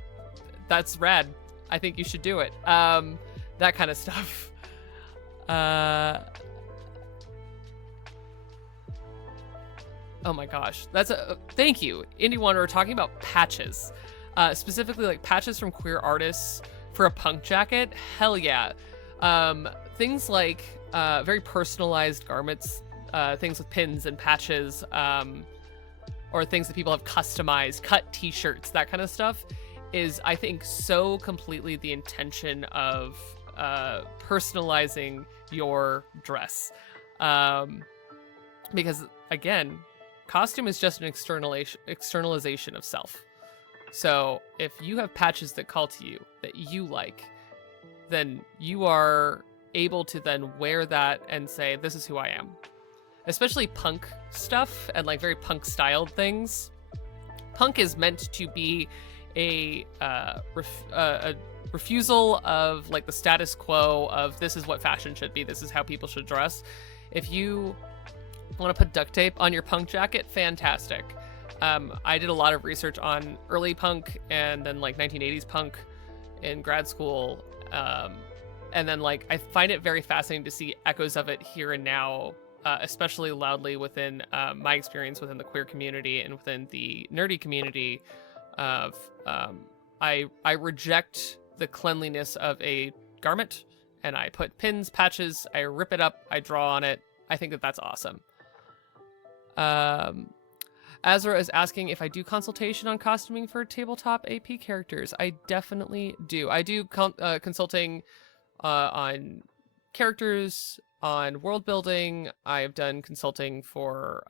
That's rad. I think you should do it. That kind of stuff. Oh my gosh, that's thank you, Indie Wanderer, talking about patches, specifically like patches from queer artists for a punk jacket. Hell yeah. Things like very personalized garments, things with pins and patches, or things that people have customized, cut t-shirts, that kind of stuff is, I think, so completely the intention of personalizing your dress. Because again, costume is just an externalization of self. So if you have patches that call to you, that you like, then you are able to then wear that and say, this is who I am. Especially punk stuff and like very punk styled things. Punk is meant to be a refusal of like the status quo of, this is what fashion should be, this is how people should dress. If you want to put duct tape on your punk jacket, fantastic. I did a lot of research on early punk and then like 1980s punk in grad school. And then like, I find it very fascinating to see echoes of it here and now, especially loudly within my experience within the queer community and within the nerdy community of, I reject the cleanliness of a garment, and I put pins, patches, I rip it up, I draw on it. I think that that's awesome. Azra is asking if I do consultation on costuming for tabletop AP characters. I definitely do. I do consulting on characters, on world building. I've done consulting for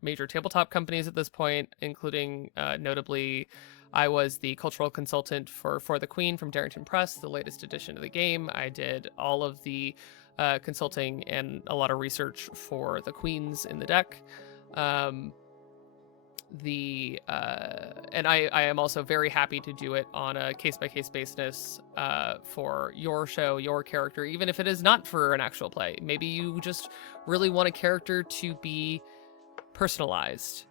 major tabletop companies at this point, including notably, I was the cultural consultant for the Queen from Darrington Press, the latest edition of the game. I did all of the consulting and a lot of research for the Queens in the deck. And I am also very happy to do it on a case-by-case basis for your show, your character, even if it is not for an actual play. Maybe you just really want a character to be personalized.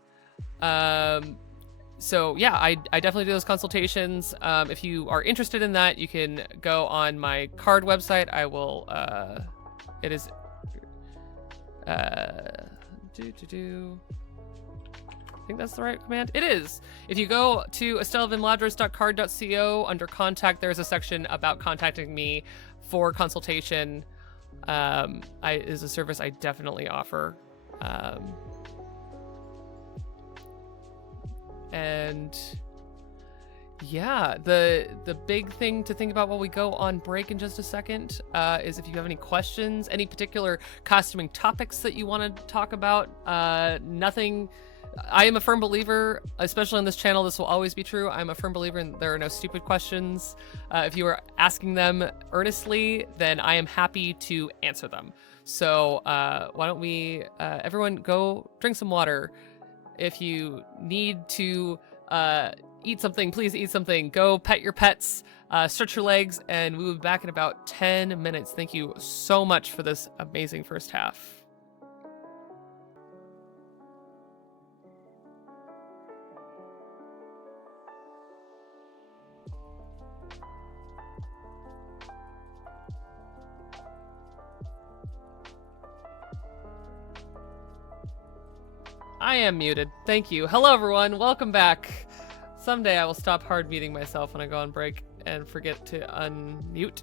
So yeah, I definitely do those consultations. If you are interested in that, you can go on my card website. I will, it is, I think that's the right command. It is. If you go to estellavinladris.card.co, under contact, there's a section about contacting me for consultation. Is a service I definitely offer. And yeah, the big thing to think about while we go on break in just a second is if you have any questions, any particular costuming topics that you want to talk about. Nothing. I am a firm believer, especially on this channel, this will always be true. I'm a firm believer in there are no stupid questions. If you are asking them earnestly, then I am happy to answer them. So why don't we, everyone go drink some water. If you need to eat something, please eat something. Go pet your pets, stretch your legs, and we will be back in about 10 minutes. Thank you so much for this amazing first half. I am muted. Thank you. Hello, everyone. Welcome back. Someday I will stop hard muting myself when I go on break and forget to unmute.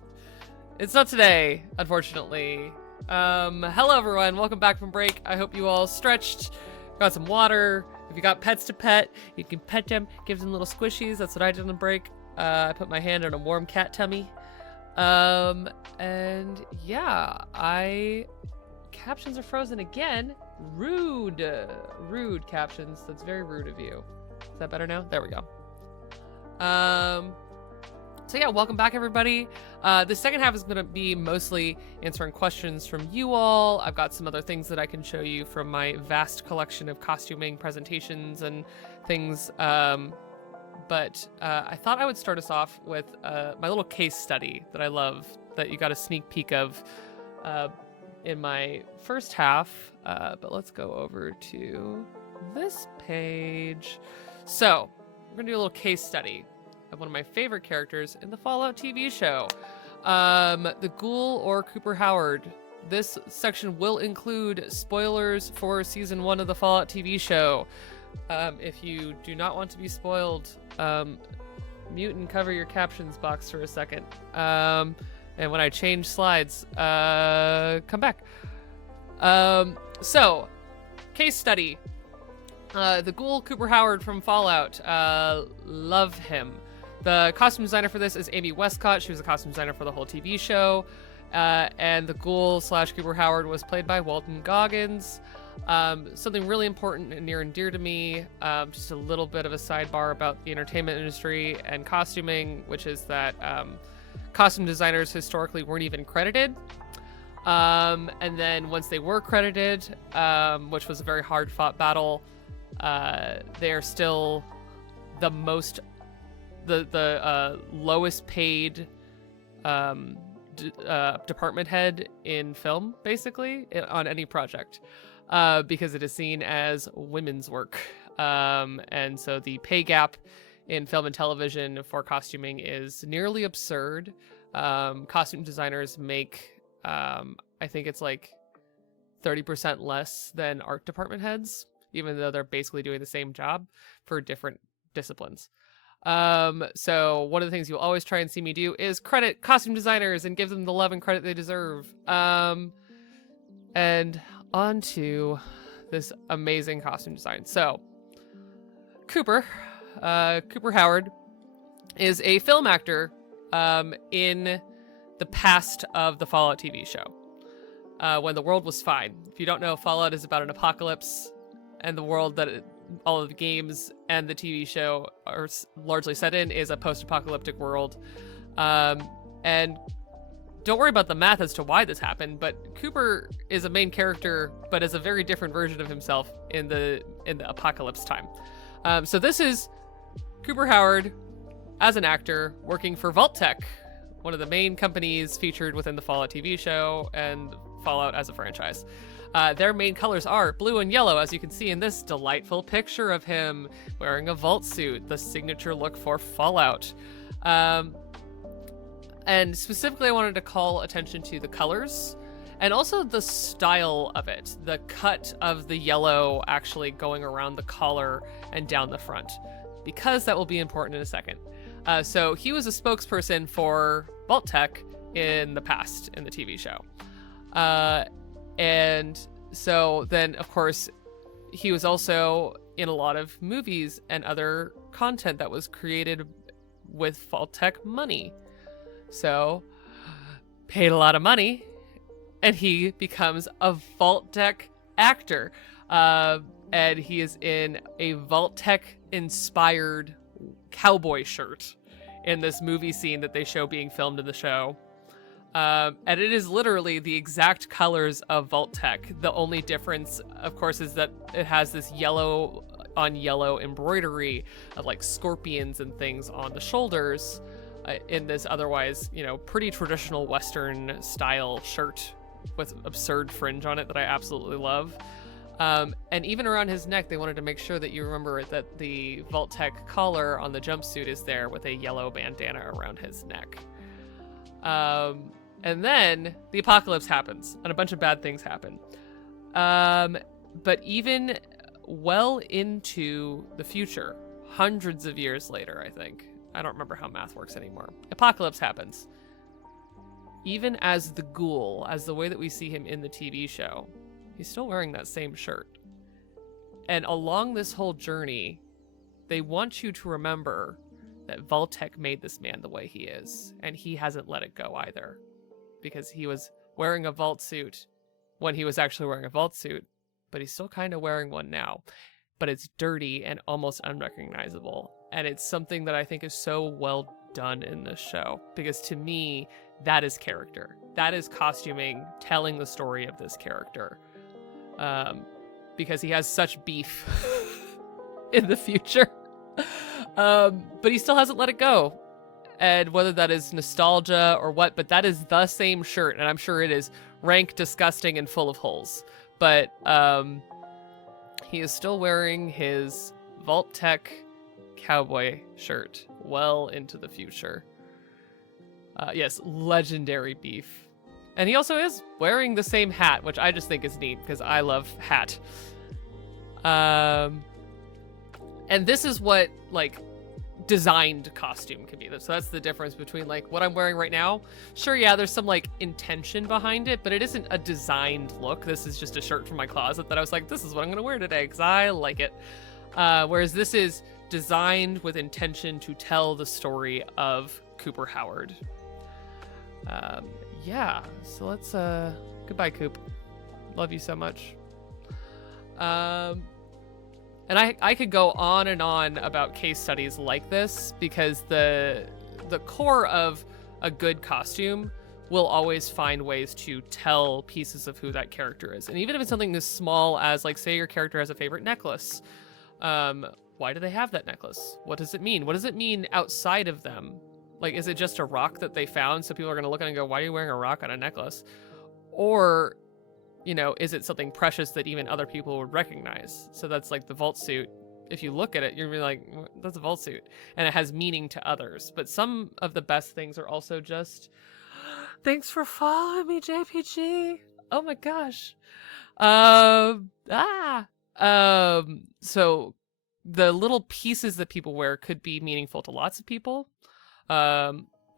It's not today, unfortunately. Hello, everyone. Welcome back from break. I hope you all stretched, got some water. If you got pets to pet, you can pet them, give them little squishies. That's what I did on break. I put my hand on a warm cat tummy. And yeah, captions are frozen again. Rude captions. That's very rude of you. Is that better now? There we go. So yeah, welcome back, everybody. The second half is going to be mostly answering questions from you all. I've got some other things that I can show you from my vast collection of costuming presentations and things. But I thought I would start us off with my little case study that I love, that you got a sneak peek of in my first half. But let's go over to this page. So we're going to do a little case study of one of my favorite characters in the Fallout TV show, the Ghoul or Cooper Howard. This section will include spoilers for season 1 of the Fallout TV show. If you do not want to be spoiled, mute and cover your captions box for a second. And when I change slides, come back. So, case study. The Ghoul Cooper Howard from Fallout. Love him. The costume designer for this is Amy Westcott. She was a costume designer for the whole TV show. And the Ghoul / Cooper Howard was played by Walton Goggins. Something really important and near and dear to me, just a little bit of a sidebar about the entertainment industry and costuming, which is that costume designers historically weren't even credited. And then once they were credited, which was a very hard fought battle, they are still the lowest paid department head in film, basically, on any project, because it is seen as women's work. And so the pay gap in film and television for costuming is nearly absurd. Costume designers make, I think it's like 30% less than art department heads, even though they're basically doing the same job for different disciplines. So one of the things you'll always try and see me do is credit costume designers and give them the love and credit they deserve. And on to this amazing costume design. So Cooper Howard is a film actor in the past of the Fallout TV show, when the world was fine. If you don't know, Fallout is about an apocalypse, and the world that all of the games and the TV show are largely set in is a post-apocalyptic world. And don't worry about the math as to why this happened, but Cooper is a main character, but is a very different version of himself in the apocalypse time. So this is Cooper Howard as an actor working for Vault-Tec, one of the main companies featured within the Fallout TV show and Fallout as a franchise. Their main colors are blue and yellow, as you can see in this delightful picture of him wearing a vault suit, the signature look for Fallout. And specifically, I wanted to call attention to the colors and also the style of it, the cut of the yellow actually going around the collar and down the front, because that will be important in a second. So he was a spokesperson for Vault-Tec in the past in the TV show. And so then, of course, he was also in a lot of movies and other content that was created with Vault-Tec money. So, paid a lot of money, and he becomes a Vault-Tec actor. And he is in a Vault-Tec inspired cowboy shirt in this movie scene that they show being filmed in the show. And it is literally the exact colors of Vault-Tec. The only difference, of course, is that it has this yellow on yellow embroidery of like scorpions and things on the shoulders, in this otherwise, pretty traditional Western style shirt with absurd fringe on it that I absolutely love. And even around his neck, they wanted to make sure that you remember that the Vault-Tec collar on the jumpsuit is there with a yellow bandana around his neck. And then the apocalypse happens and a bunch of bad things happen. But even well into the future, hundreds of years later, I think. I don't remember how math works anymore. Apocalypse happens. Even as the Ghoul, as the way that we see him in the TV show, he's still wearing that same shirt. And along this whole journey, they want you to remember that Vault-Tec made this man the way he is, and he hasn't let it go either. Because he was wearing a vault suit when he was actually wearing a vault suit, but he's still kind of wearing one now. But it's dirty and almost unrecognizable. And it's something that I think is so well done in this show, because to me, that is character. That is costuming, telling the story of this character. Because he has such beef in the future. But he still hasn't let it go. And whether that is nostalgia or what, but that is the same shirt, and I'm sure it is rank, disgusting, and full of holes. But he is still wearing his Vault-Tec cowboy shirt well into the future. Yes, legendary beef. And he also is wearing the same hat, which I just think is neat because I love hat. And this is what, like, designed costume can be. So that's the difference between, like, what I'm wearing right now. Sure, yeah, there's some, like, intention behind it, but it isn't a designed look. This is just a shirt from my closet that I was like, this is what I'm going to wear today because I like it. Whereas this is designed with intention to tell the story of Cooper Howard. Yeah, so let's, goodbye, Coop. Love you so much. And I could go on and on about case studies like this, because the core of a good costume will always find ways to tell pieces of who that character is. And even if it's something as small as, like, say your character has a favorite necklace. Why do they have that necklace? What does it mean? What does it mean outside of them? Like, is it just a rock that they found? So people are going to look at it and go, why are you wearing a rock on a necklace? Or, you know, is it something precious that even other people would recognize? So that's like the vault suit. If you look at it, you're really like, that's a vault suit. And it has meaning to others. But some of the best things are also just, thanks for following me, JPG. Oh my gosh. So the little pieces that people wear could be meaningful to lots of people.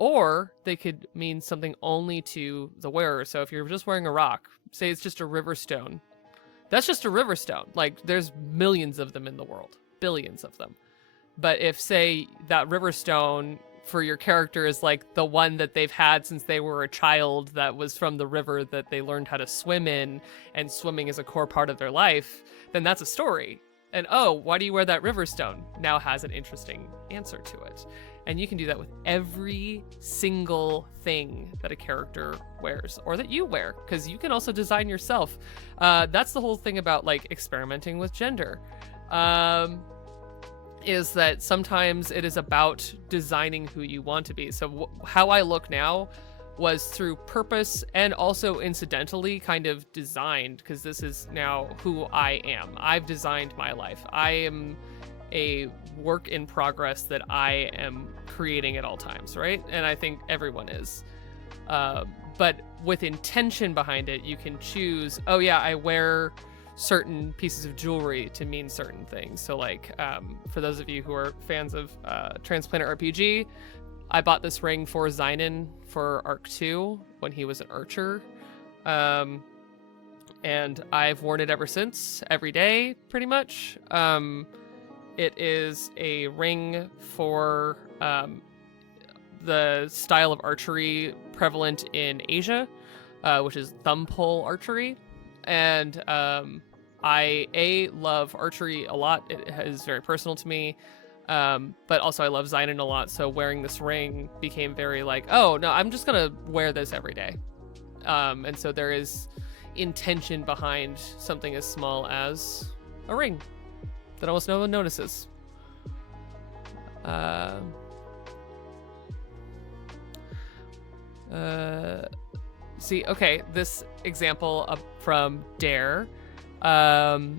Or they could mean something only to the wearer. So if you're just wearing a rock, say it's just a river stone, that's just a river stone. Like, there's millions of them in the world, billions of them. But if, say, that river stone for your character is like the one that they've had since they were a child, that was from the river that they learned how to swim in, and swimming is a core part of their life, then that's a story. And, oh, why do you wear that river stone? Now has an interesting answer to it. And you can do that with every single thing that a character wears, or that you wear, because you can also design yourself. That's the whole thing about, like, experimenting with gender, is that sometimes it is about designing who you want to be. So how I look now was through purpose and also incidentally kind of designed, because this is now who I am. I've designed my life. I am a work in progress that I am creating at all times, right? And I think everyone is. But with intention behind it, you can choose, oh yeah, I wear certain pieces of jewelry to mean certain things. So, like, for those of you who are fans of Transplanet RPG, I bought this ring for Zynon for Arc 2 when he was an archer. And I've worn it ever since, every day, pretty much. It is a ring for the style of archery prevalent in Asia, which is thumb pole archery. And I love archery a lot. It is very personal to me. But also I love Zynon a lot. So wearing this ring became very like, oh no, I'm just gonna wear this every day. And so there is intention behind something as small as a ring that almost no one notices. See, okay, this example from Dare, why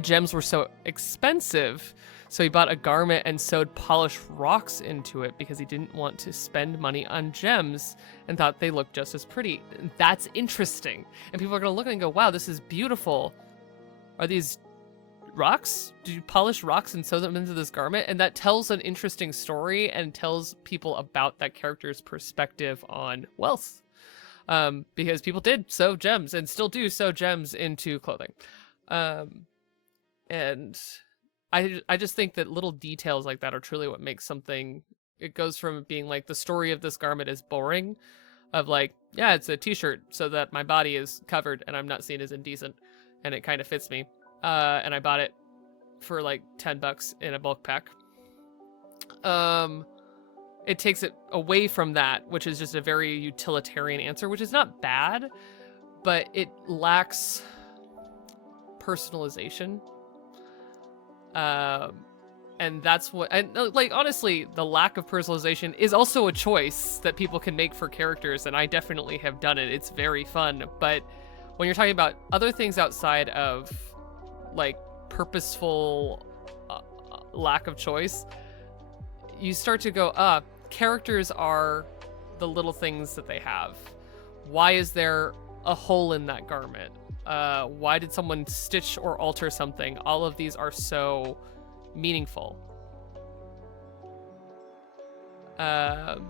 gems were so expensive. So he bought a garment and sewed polished rocks into it because he didn't want to spend money on gems and thought they looked just as pretty. That's interesting. And people are going to look and go, wow, this is beautiful. Are these rocks? Did you polish rocks and sew them into this garment? And that tells an interesting story and tells people about that character's perspective on wealth. Because people did sew gems and still do sew gems into clothing. And I just think that little details like that are truly what makes something, it goes from being like the story of this garment is boring, of like, yeah, it's a t-shirt so that my body is covered and I'm not seen as indecent and it kind of fits me. And I bought it for like $10 in a bulk pack. It takes it away from that, which is just a very utilitarian answer, which is not bad, but it lacks personalization. And that's what, and like, honestly, the lack of personalization is also a choice that people can make for characters, and I definitely have done it. It's very fun. But when you're talking about other things outside of like purposeful lack of choice, you start to go, characters are the little things that they have. Why is there a hole in that garment? Why did someone stitch or alter something? All of these are so meaningful. And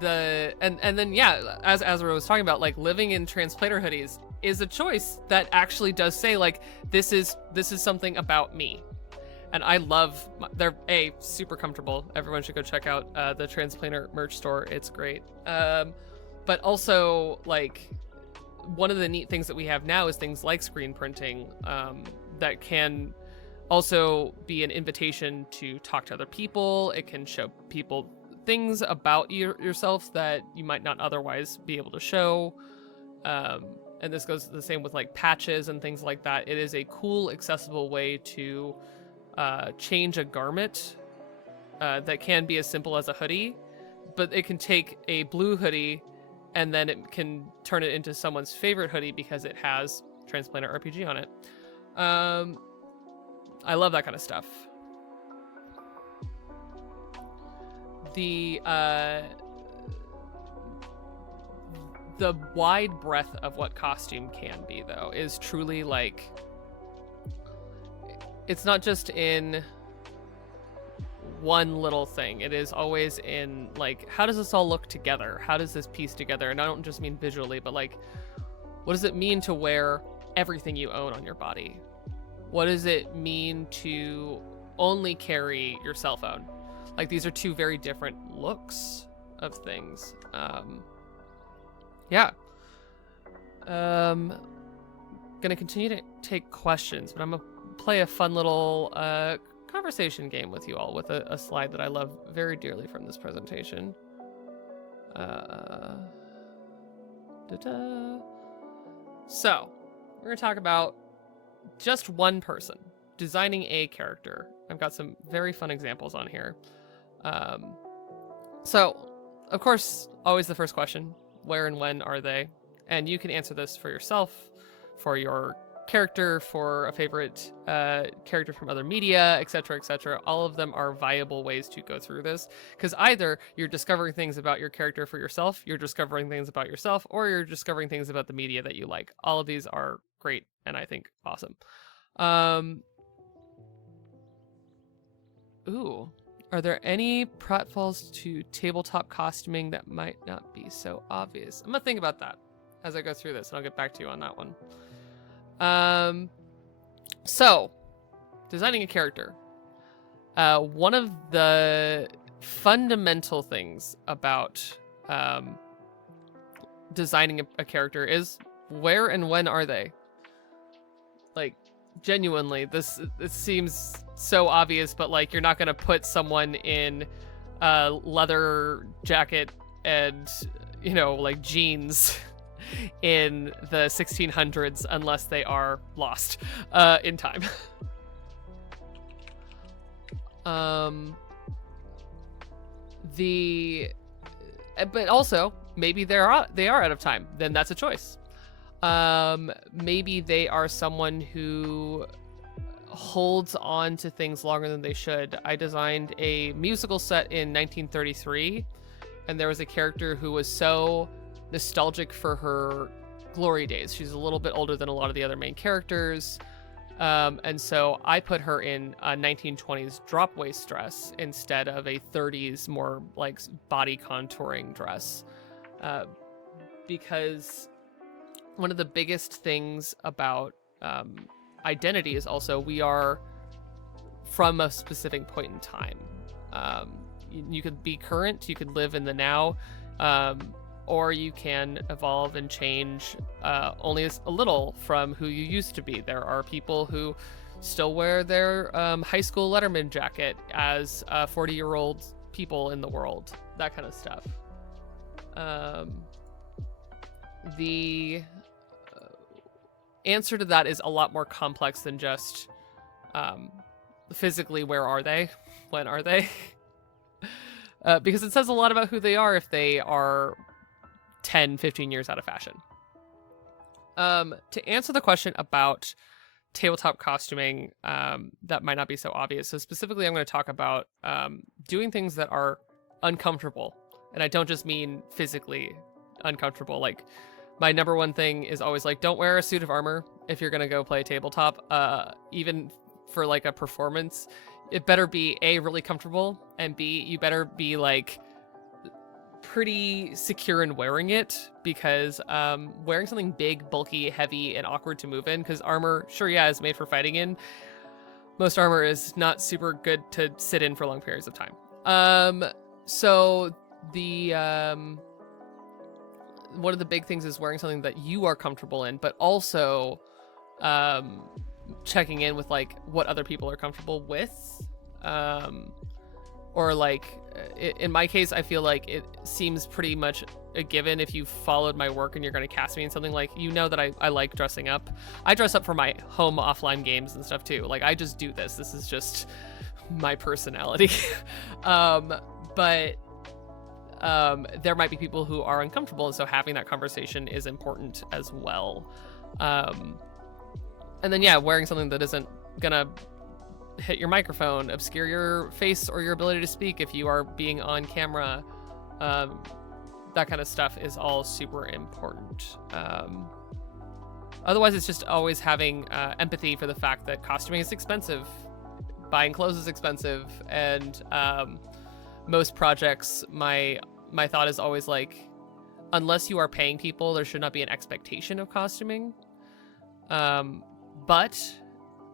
then yeah, as Azra was talking about, like living in transplanter hoodies is a choice that actually does say like, this is something about me. And I love, they're super comfortable. Everyone should go check out the transplanter merch store. It's great. But also like, one of the neat things that we have now is things like screen printing that can also be an invitation to talk to other people. It can show people things about yourself that you might not otherwise be able to show. And this goes the same with like patches and things like that. It is a cool, accessible way to change a garment that can be as simple as a hoodie, but it can take a blue hoodie and then it can turn it into someone's favorite hoodie because it has Transplanter RPG on it. I love that kind of stuff. The wide breadth of what costume can be, though, is truly like, it's not just in one little thing. It is always in like, how does this all look together? How does this piece together? And I don't just mean visually, but like, what does it mean to wear everything you own on your body? What does it mean to only carry your cell phone? Like, these are two very different looks of things. Yeah. Gonna continue to take questions, but I'm gonna play a fun little conversation game with you all with a slide that I love very dearly from this presentation. So, we're gonna talk about just one person designing a character. I've got some very fun examples on here. So, of course, always the first question, where and when are they? And you can answer this for yourself, for your character, for a favorite character from other media, etc., etc. All of them are viable ways to go through this, because either you're discovering things about your character for yourself, you're discovering things about yourself, or you're discovering things about the media that you like. All of these are great and I think awesome. Ooh, are there any pratfalls to tabletop costuming that might not be so obvious? I'm gonna think about that as I go through this, and I'll get back to you on that one. So, designing a character. One of the fundamental things about designing a character is, where and when are they? Like, genuinely, this seems so obvious, but like, you're not gonna put someone in a leather jacket and, you know, like jeans in the 1600s unless they are lost in time. But also maybe they are out of time. Then that's a choice. Maybe they are someone who holds on to things longer than they should. I designed a musical set in 1933, and there was a character who was so nostalgic for her glory days. She's a little bit older than a lot of the other main characters. And so I put her in a 1920s drop waist dress instead of a 30s more like body contouring dress. Because one of the biggest things about identity is also we are from a specific point in time. You could be current, you could live in the now, or you can evolve and change only a little from who you used to be. There are people who still wear their high school Letterman jacket as 40-year-old people in the world, that kind of stuff. The answer to that is a lot more complex than just physically where are they, when are they, because it says a lot about who they are if they are 10-15 years out of fashion. To answer the question about tabletop costuming, that might not be so obvious, so specifically I'm going to talk about doing things that are uncomfortable, and I don't just mean physically uncomfortable. Like, my number one thing is always like, don't wear a suit of armor if you're gonna go play tabletop. Even for like a performance, it better be A, really comfortable, and B, you better be like pretty secure in wearing it, because wearing something big, bulky, heavy, and awkward to move in, because armor, sure, yeah, is made for fighting in. Most armor is not super good to sit in for long periods of time. So the one of the big things is wearing something that you are comfortable in, but also checking in with like what other people are comfortable with. Or like in my case, I feel like it seems pretty much a given if you followed my work and you're going to cast me in something, like, you know that I like dressing up. I dress up for my home offline games and stuff too. Like, I just do this. This is just my personality. But there might be people who are uncomfortable, and so having that conversation is important as well. And then, yeah, wearing something that isn't gonna hit your microphone, obscure your face or your ability to speak if you are being on camera, that kind of stuff is all super important. Otherwise, it's just always having empathy for the fact that costuming is expensive, buying clothes is expensive, and most projects, my thought is always like, unless you are paying people, there should not be an expectation of costuming. But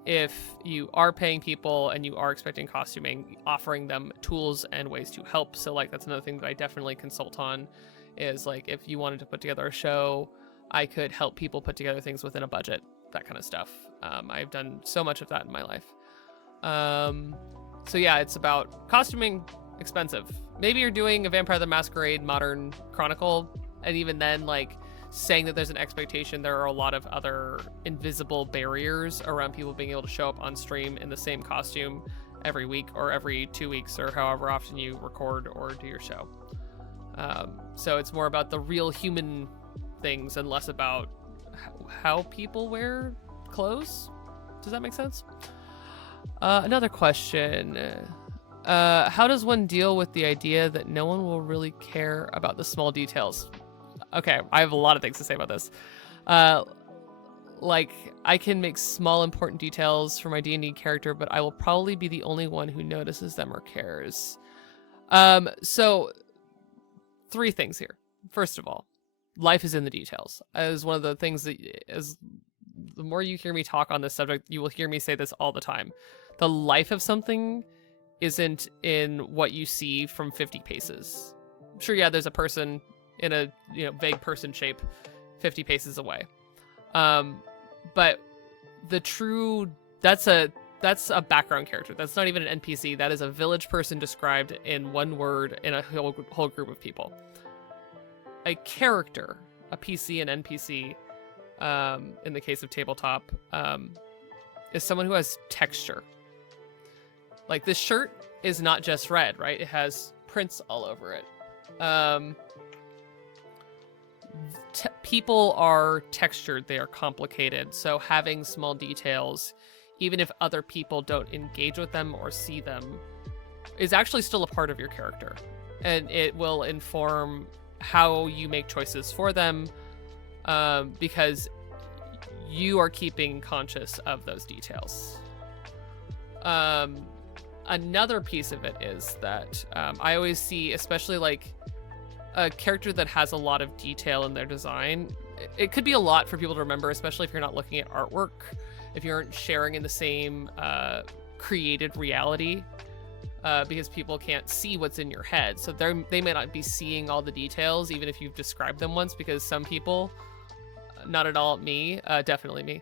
if you are paying people and you are expecting costuming, offering them tools and ways to help. So like, that's another thing that I definitely consult on, is like, if you wanted to put together a show, I could help people put together things within a budget, that kind of stuff. I've done so much of that in my life. So yeah, it's about costuming, expensive. Maybe you're doing a Vampire the Masquerade Modern Chronicle, and even then, like, saying that there's an expectation, there are a lot of other invisible barriers around people being able to show up on stream in the same costume every week or every 2 weeks or however often you record or do your show. So it's more about the real human things and less about how people wear clothes. Does that make sense? Another question. How does one deal with the idea that no one will really care about the small details? Okay, I have a lot of things to say about this. Like, I can make small important details for my D&D character, but I will probably be the only one who notices them or cares. So 3 things here. First of all, life is in the details. As one of the things that, as the more you hear me talk on this subject, you will hear me say this all the time. The life of something isn't in what you see from 50 paces. Sure, yeah, there's a person in a vague person shape 50 paces away. But the true, that's a background character. That's not even an NPC. That is a village person described in one word in a whole group of people. A character, a PC and NPC, in the case of tabletop, is someone who has texture. Like, this shirt is not just red, right? It has prints all over it. People are textured, they are complicated, so having small details, even if other people don't engage with them or see them, is actually still a part of your character. And it will inform how you make choices for them, because you are keeping conscious of those details. Another piece of it is that I always see, especially like a character that has a lot of detail in their design, it could be a lot for people to remember, especially if you're not looking at artwork, if you aren't sharing in the same created reality, because people can't see what's in your head. So they may not be seeing all the details, even if you've described them once, because some people, not at all me, definitely me,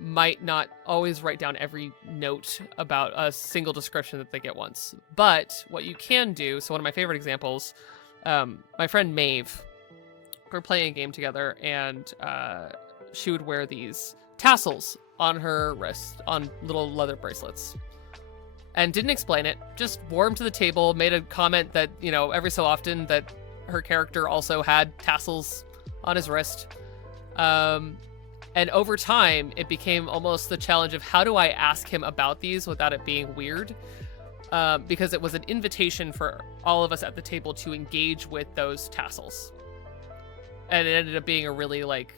might not always write down every note about a single description that they get once. But what you can do, so one of my favorite examples, my friend Maeve, we're playing a game together, and she would wear these tassels on her wrist, on little leather bracelets, and didn't explain it, just wore them to the table, made a comment that, you know, every so often that her character also had tassels on his wrist. And over time, it became almost the challenge of how do I ask him about these without it being weird? Because it was an invitation for all of us at the table to engage with those tassels. And it ended up being a really like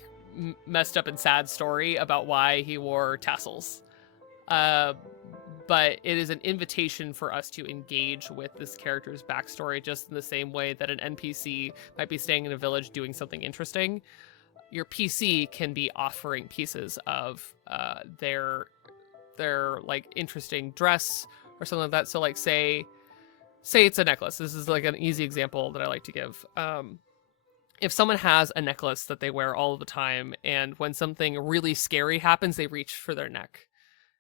messed up and sad story about why he wore tassels. But it is an invitation for us to engage with this character's backstory, just in the same way that an NPC might be staying in a village doing something interesting. Your PC can be offering pieces of their like interesting dress or something like that. So like say it's a necklace. This is like an easy example that I like to give. If someone has a necklace that they wear all the time, and when something really scary happens, they reach for their neck,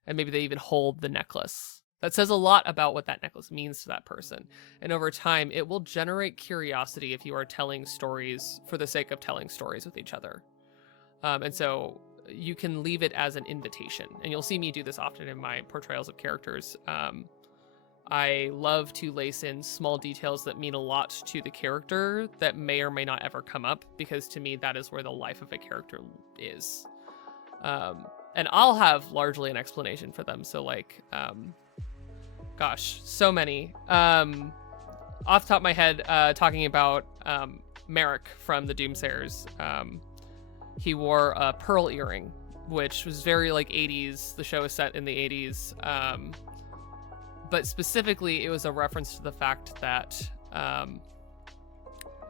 and maybe they even hold the necklace. That says a lot about what that necklace means to that person. And over time, it will generate curiosity if you are telling stories for the sake of telling stories with each other. And so you can leave it as an invitation. And you'll see me do this often in my portrayals of characters. I love to lace in small details that mean a lot to the character that may or may not ever come up, because to me, that is where the life of a character is. And I'll have largely an explanation for them. So like, gosh, so many. Off the top of my head, talking about Merrick from the Doomsayers, he wore a pearl earring, which was very like 80s. The show is set in the 80s. But specifically, it was a reference to the fact that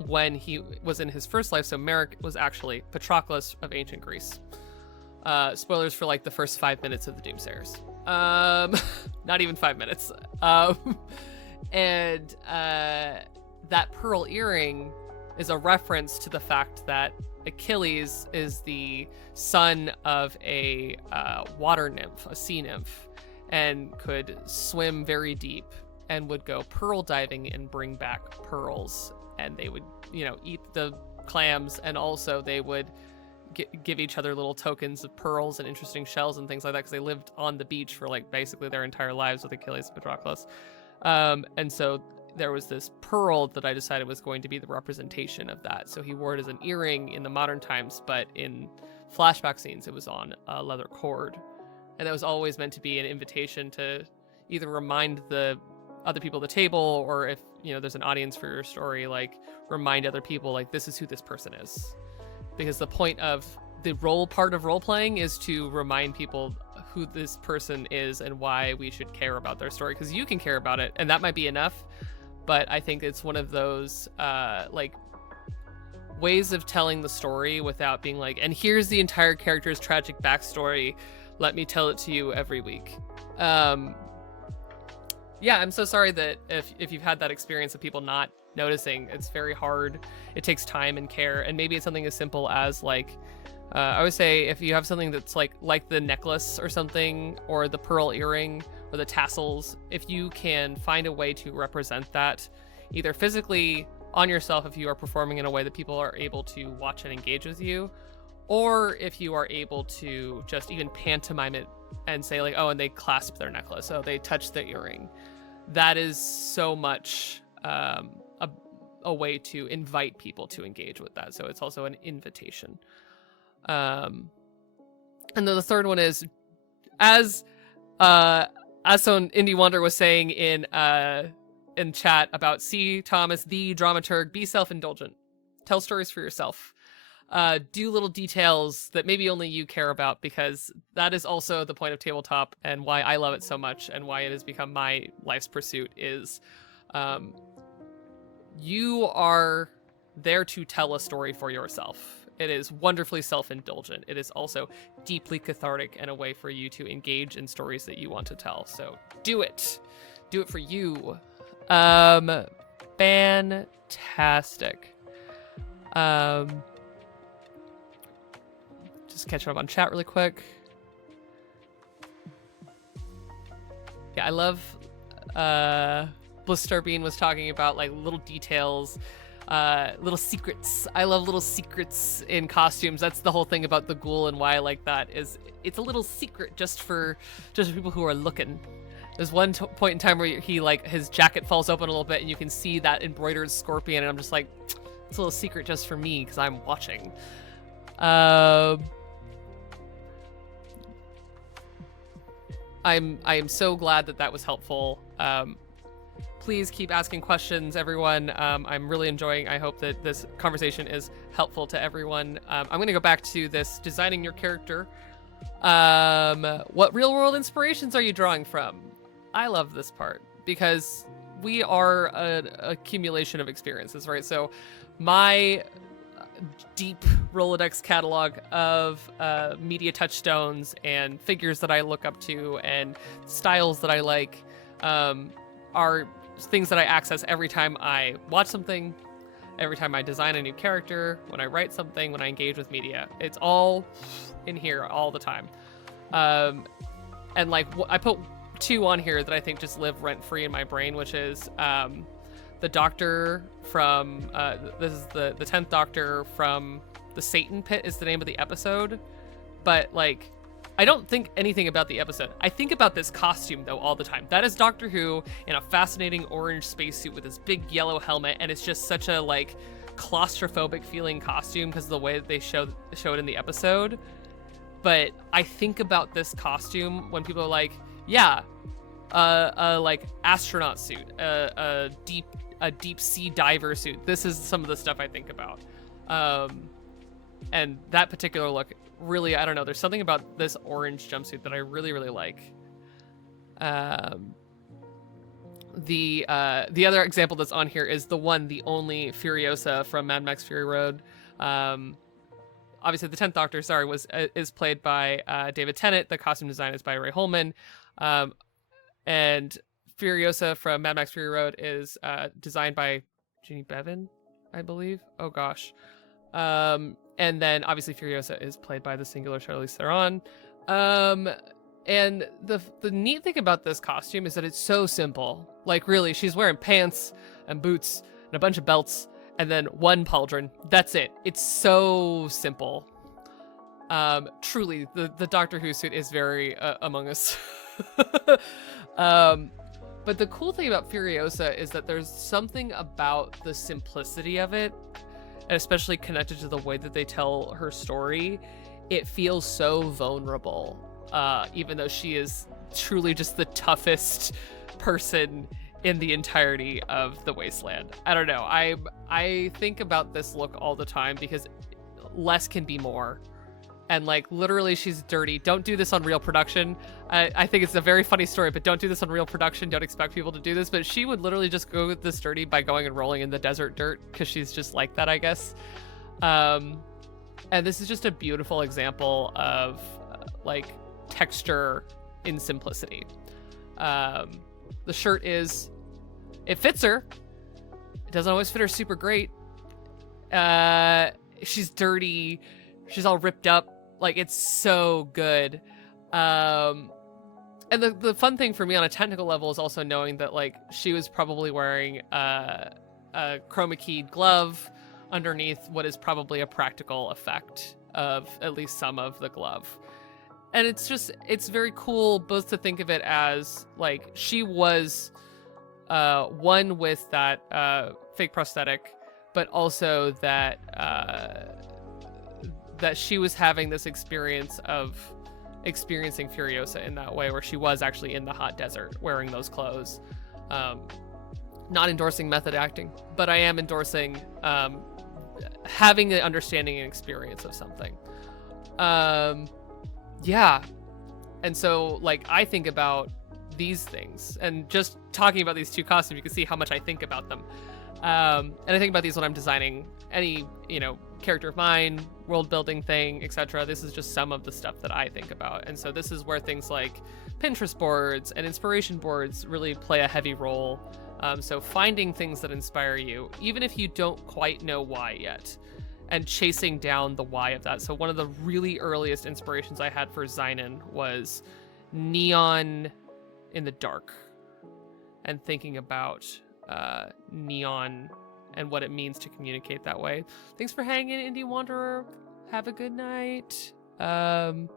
when he was in his first life, so Merrick was actually Patroclus of ancient Greece. Spoilers for like the first 5 minutes of the Doomsayers. Not even 5 minutes. And that pearl earring is a reference to the fact that Achilles is the son of a water nymph, a sea nymph, and could swim very deep and would go pearl diving and bring back pearls. And they would, you know, eat the clams, and also they would give each other little tokens of pearls and interesting shells and things like that, because they lived on the beach for like basically their entire lives with Achilles and Patroclus. And so there was this pearl that I decided was going to be the representation of that. So he wore it as an earring in the modern times, but in flashback scenes, it was on a leather cord. And that was always meant to be an invitation to either remind the other people at the table, or if, you know, there's an audience for your story, like remind other people, like, this is who this person is. Because the point of the role part of role playing is to remind people who this person is and why we should care about their story. Because you can care about it, and that might be enough. But I think it's one of those like ways of telling the story without being like, and here's the entire character's tragic backstory, let me tell it to you every week. Yeah, I'm so sorry that if you've had that experience of people not noticing. It's very hard. It takes time and care, and maybe it's something as simple as like I would say if you have something that's like the necklace or something, or the pearl earring or the tassels, if you can find a way to represent that either physically on yourself, if you are performing in a way that people are able to watch and engage with you, or if you are able to just even pantomime it and say like, oh, and they clasp their necklace, oh, they touch the earring, that is so much a way to invite people to engage with that. So it's also an invitation. And then the third one is as someone Indie Wonder was saying in chat about C. Thomas, the dramaturg, be self-indulgent. Tell stories for yourself. Do little details that maybe only you care about, because that is also the point of tabletop and why I love it so much and why it has become my life's pursuit is you are there to tell a story for yourself. It is wonderfully self-indulgent. It is also deeply cathartic and a way for you to engage in stories that you want to tell. So do it. Do it for you. Fantastic. Just catching up on chat really quick. Yeah, I love Blister Bean was talking about like little details, little secrets. I love little secrets in costumes. That's the whole thing about the Ghoul and why I like that is it's a little secret just for people who are looking. There's one point in time where he like his jacket falls open a little bit and you can see that embroidered scorpion, and I'm just like, it's a little secret just for me because I'm watching. I am so glad that was helpful. Please keep asking questions, everyone. I'm really enjoying. I hope that this conversation is helpful to everyone. I'm going to go back to this designing your character. What real world inspirations are you drawing from? I love this part because we are an accumulation of experiences, right? So my deep Rolodex catalog of media touchstones and figures that I look up to and styles that I like are things that I access every time I watch something, every time I design a new character, when I write something, when I engage with media. It's all in here all the time. And like I put 2 on here that I think just live rent-free in my brain, which is the Doctor from this is the 10th Doctor from the Satan Pit is the name of the episode, but like I don't think anything about the episode. I think about this costume though all the time. That is Doctor Who in a fascinating orange spacesuit with this big yellow helmet, and it's just such a like claustrophobic feeling costume because of the way that they show it in the episode. But I think about this costume when people are like, yeah, a like astronaut suit, a deep sea diver suit. This is some of the stuff I think about. And that particular look, really, I don't know. There's something about this orange jumpsuit that I really, really like. The other example that's on here is the only Furiosa from Mad Max Fury Road. Obviously, the 10th Doctor, is played by David Tennant. The costume design is by Ray Holman. And Furiosa from Mad Max Fury Road is designed by Jeannie Bevan, I believe. Oh, gosh. And then obviously Furiosa is played by the singular Charlize Theron. And the neat thing about this costume is that it's so simple. Like really, she's wearing pants and boots and a bunch of belts and then one pauldron. That's it. It's so simple. Truly, the Doctor Who suit is very Among Us. But the cool thing about Furiosa is that there's something about the simplicity of it, and especially connected to the way that they tell her story. It feels so vulnerable, even though she is truly just the toughest person in the entirety of the Wasteland. I don't know. I think about this look all the time because less can be more. And like literally she's dirty. Don't do this on real production. I think it's a very funny story, but don't do this on real production. Don't expect people to do this. But she would literally just go this dirty by going and rolling in the desert dirt because she's just like that, I guess. And this is just a beautiful example of like texture in simplicity. The shirt it fits her. It doesn't always fit her super great. She's dirty. She's all ripped up. Like, it's so good. And the fun thing for me on a technical level is also knowing that, like, she was probably wearing a chroma keyed glove underneath what is probably a practical effect of at least some of the glove. And it's very cool both to think of it as, like, she was one with that fake prosthetic, but also that that she was having this experience of experiencing Furiosa in that way, where she was actually in the hot desert wearing those clothes. Not endorsing method acting, but I am endorsing having an understanding and experience of something. Yeah. And so, like, I think about these things, and just talking about these two costumes, you can see how much I think about them. And I think about these when I'm designing any, character of mine, world building thing, etc. This is just some of the stuff that I think about. And so this is where things like Pinterest boards and inspiration boards really play a heavy role. So finding things that inspire you, even if you don't quite know why yet, and chasing down the why of that. So one of the really earliest inspirations I had for Zynon was neon in the dark, and thinking about neon and what it means to communicate that way. Thanks for hanging, Indie Wanderer. Have a good night. And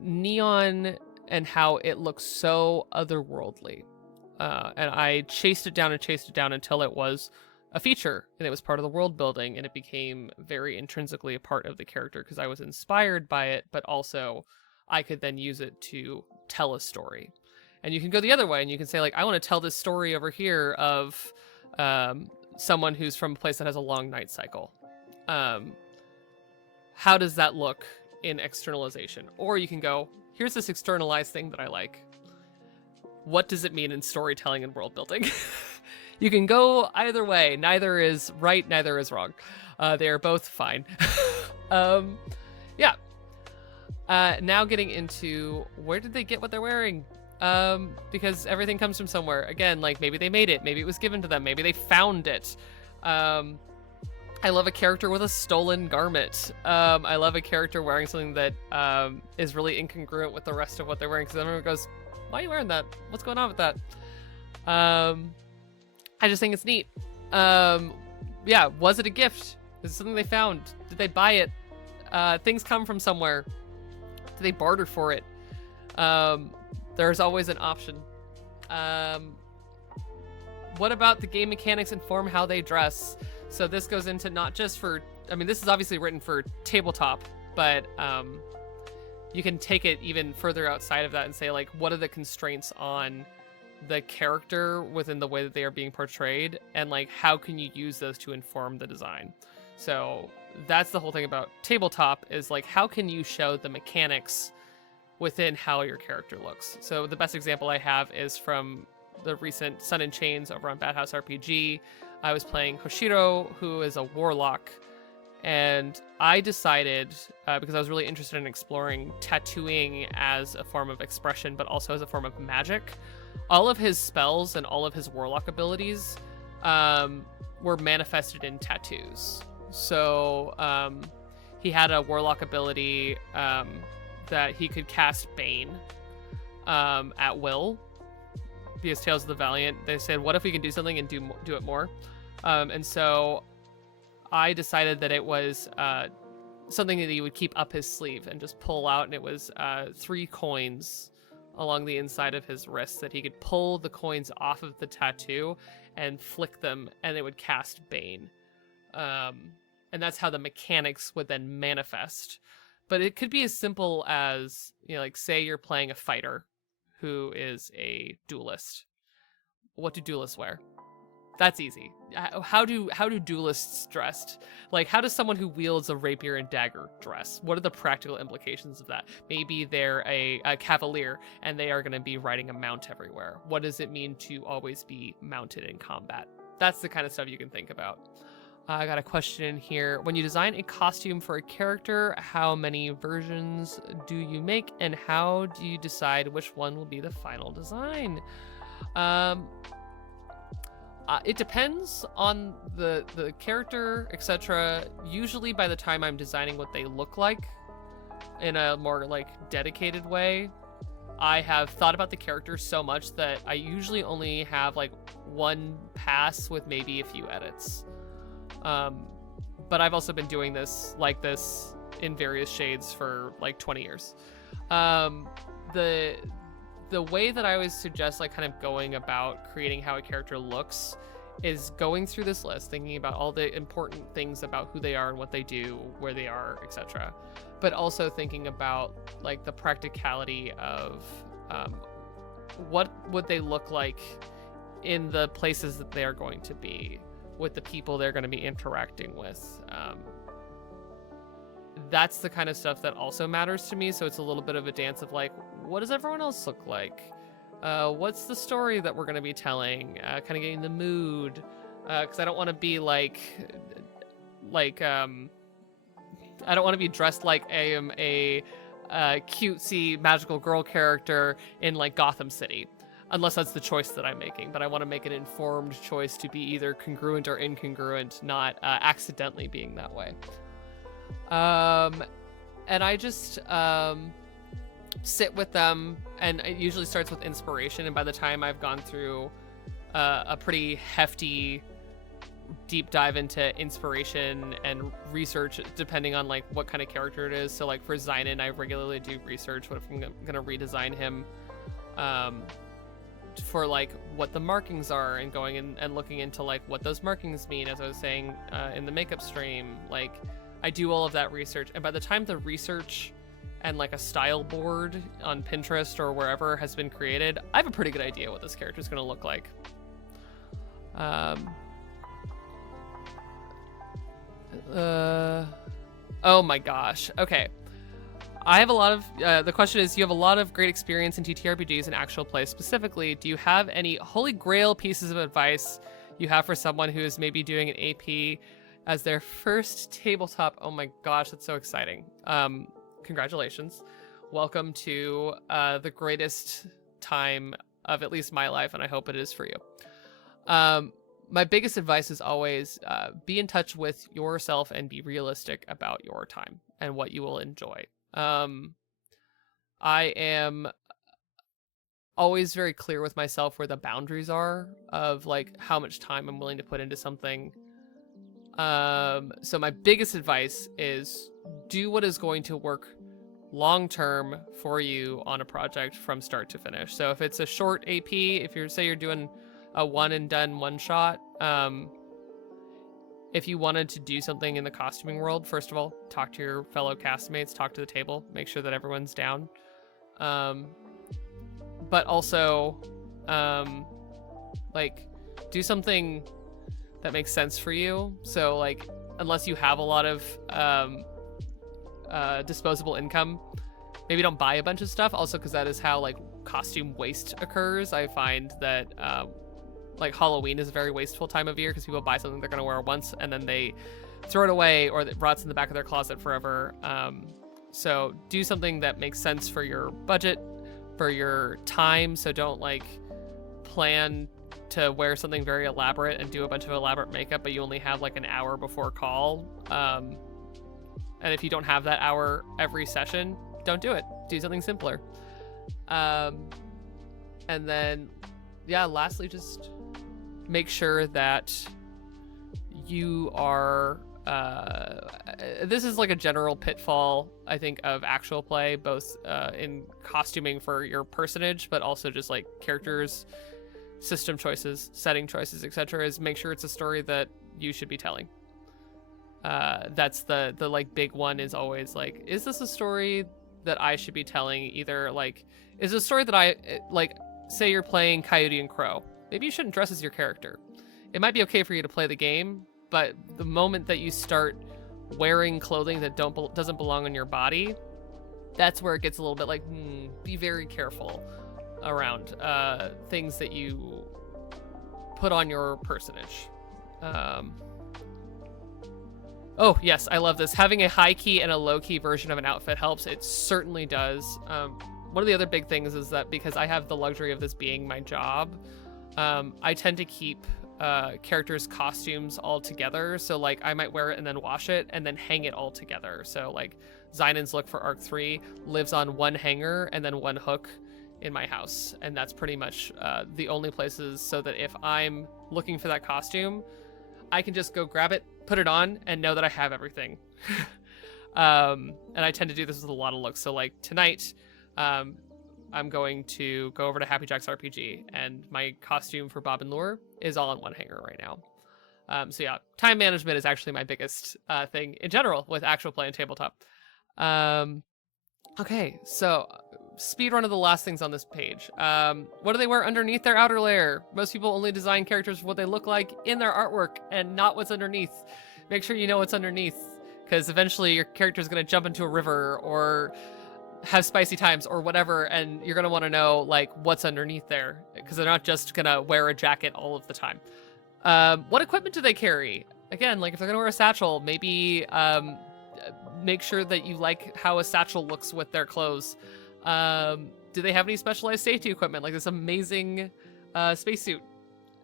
neon and how it looks so otherworldly. And I chased it down until it was a feature, and it was part of the world building, and it became very intrinsically a part of the character because I was inspired by it, but also I could then use it to tell a story. And you can go the other way, and you can say, like, I want to tell this story over here of someone who's from a place that has a long night cycle. How does that look in externalization? Or you can go, here's this externalized thing that I like. What does it mean in storytelling and world building? You can go either way. Neither is right, neither is wrong. They are both fine. Yeah. Now getting into where did they get what they're wearing? Because everything comes from somewhere. Again, like maybe they made it, maybe it was given to them, maybe they found it. I love a character with a stolen garment. I love a character wearing something that is really incongruent with the rest of what they're wearing, because everyone goes, why are you wearing that? What's going on with that? I just think it's neat. Yeah, was it a gift? Is it something they found? Did they buy it? Things come from somewhere. Did they barter for it? There's always an option. What about the game mechanics inform how they dress? So this goes into not just for, this is obviously written for tabletop, but you can take it even further outside of that and say, like, what are the constraints on the character within the way that they are being portrayed, and like how can you use those to inform the design? So that's the whole thing about tabletop, is like how can you show the mechanics within how your character looks. So the best example I have is from the recent Sun and Chains over on Bad House RPG. I was playing Hoshiro, who is a warlock, and I decided, because I was really interested in exploring tattooing as a form of expression, but also as a form of magic, all of his spells and all of his warlock abilities were manifested in tattoos. So he had a warlock ability that he could cast Bane at will. Because Tales of the Valiant, they said, what if we can do something and do it more? And so I decided that it was something that he would keep up his sleeve and just pull out, and it was 3 coins along the inside of his wrist that he could pull the coins off of the tattoo and flick them, and it would cast Bane. And that's how the mechanics would then manifest. But it could be as simple as, like, say you're playing a fighter who is a duelist. What do duelists wear? That's easy. How do duelists dress? Like, how does someone who wields a rapier and dagger dress? What are the practical implications of that? Maybe they're a cavalier and they are going to be riding a mount everywhere. What does it mean to always be mounted in combat? That's the kind of stuff you can think about. I got a question in here. When you design a costume for a character, how many versions do you make, and how do you decide which one will be the final design? It depends on the character, etc. Usually by the time I'm designing what they look like in a more like dedicated way, I have thought about the character so much that I usually only have like one pass with maybe a few edits. But I've also been doing this like this in various shades for like 20 years. The way that I always suggest like kind of going about creating how a character looks is going through this list, thinking about all the important things about who they are and what they do, where they are, etc. but also thinking about like the practicality of what would they look like in the places that they are going to be, with the people they're going to be interacting with. That's the kind of stuff that also matters to me. So it's a little bit of a dance of like, what does everyone else look like? What's the story that we're going to be telling? Kind of getting the mood. Because I don't want to be I don't want to be dressed like I am a cutesy magical girl character in like Gotham City, unless that's the choice that I'm making. But I want to make an informed choice to be either congruent or incongruent, not accidentally being that way. And I just sit with them, and it usually starts with inspiration. And by the time I've gone through a pretty hefty deep dive into inspiration and research, depending on like what kind of character it is. So like for Zynon, I regularly do research. What if I'm gonna redesign him for like what the markings are, and going in and looking into like what those markings mean, as I was saying in the makeup stream. Like I do all of that research, and by the time the research and like a style board on Pinterest or wherever has been created, I have a pretty good idea what this character is going to look like. Oh my gosh. Okay. I have a lot of, the question is, you have a lot of great experience in TTRPGs and actual play specifically. Do you have any holy grail pieces of advice you have for someone who is maybe doing an AP as their first tabletop? Oh my gosh, that's so exciting. Congratulations. Welcome to the greatest time of at least my life, and I hope it is for you. My biggest advice is always be in touch with yourself and be realistic about your time and what you will enjoy. I am always very clear with myself where the boundaries are of like how much time I'm willing to put into something. So my biggest advice is do what is going to work long term for you on a project from start to finish. So if it's a short AP, if you're doing a one and done one shot, if you wanted to do something in the costuming world, first of all, talk to your fellow castmates, talk to the table, make sure that everyone's down. But also, like, do something that makes sense for you. So, like, unless you have a lot of disposable income, maybe don't buy a bunch of stuff. Also, because that is how, like, costume waste occurs. I find that, like, Halloween is a very wasteful time of year because people buy something they're going to wear once and then they throw it away, or it rots in the back of their closet forever. So do something that makes sense for your budget, for your time. So don't like plan to wear something very elaborate and do a bunch of elaborate makeup, but you only have like an hour before call. And if you don't have that hour every session, don't do it. Do something simpler. And then, yeah, lastly, just make sure that you are, this is like a general pitfall, I think, of actual play, both in costuming for your personage, but also just like characters, system choices, setting choices, etc., is make sure it's a story that you should be telling. That's the like big one, is always like, is this a story that I should be telling? Either like, is it a story that I, like, say you're playing Coyote and Crow. Maybe you shouldn't dress as your character. It might be okay for you to play the game, but the moment that you start wearing clothing that doesn't belong on your body, that's where it gets a little bit like, be very careful around things that you put on your personage. Oh, yes, I love this. Having a high-key and a low-key version of an outfit helps. It certainly does. One of the other big things is that because I have the luxury of this being my job, I tend to keep characters' costumes all together. So like I might wear it and then wash it and then hang it all together. So like Zynon's look for Arc 3 lives on one hanger and then one hook in my house. And that's pretty much the only places, so that if I'm looking for that costume, I can just go grab it, put it on, and know that I have everything. And I tend to do this with a lot of looks. So like tonight, I'm going to go over to Happy Jack's RPG, and my costume for Bob and Lure is all on one hanger right now. So yeah, time management is actually my biggest thing in general with actual play and tabletop. Okay, so speed run of the last things on this page. What do they wear underneath their outer layer? Most people only design characters for what they look like in their artwork and not what's underneath. Make sure you know what's underneath, because eventually your character is going to jump into a river or have spicy times or whatever, and you're going to want to know like what's underneath there, because they're not just going to wear a jacket all of the time. What equipment do they carry? Again, like if they're going to wear a satchel, maybe make sure that you like how a satchel looks with their clothes. Do they have any specialized safety equipment, like this amazing spacesuit?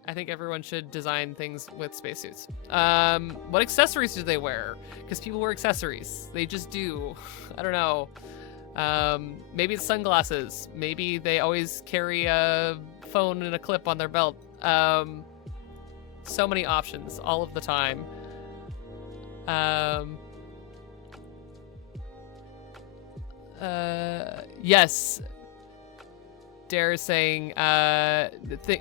I think everyone should design things with spacesuits. What accessories do they wear? Because people wear accessories. They just do. I don't know. Maybe it's sunglasses. Maybe they always carry a phone and a clip on their belt. So many options all of the time. Yes. Dare is saying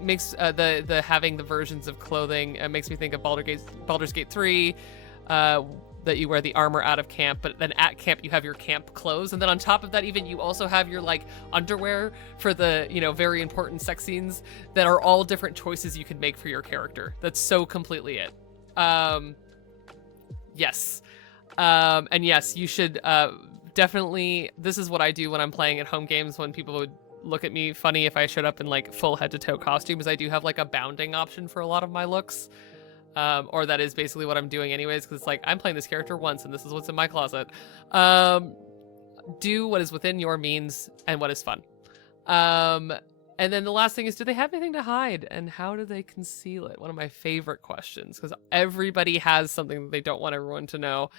makes the having the versions of clothing makes me think of Baldur's Gate 3, that you wear the armor out of camp, but then at camp you have your camp clothes, and then on top of that even you also have your like underwear for the, you know, very important sex scenes that are all different choices you can make for your character. That's so completely it. Yes. And yes, you should definitely, this is what I do when I'm playing at home games when people would look at me funny if I showed up in like full head to toe costumes. I do have like a bounding option for a lot of my looks. Or that is basically what I'm doing anyways, because it's like, I'm playing this character once and this is what's in my closet. Do what is within your means and what is fun. And then the last thing is, do they have anything to hide and how do they conceal it? One of my favorite questions, because everybody has something that they don't want everyone to know.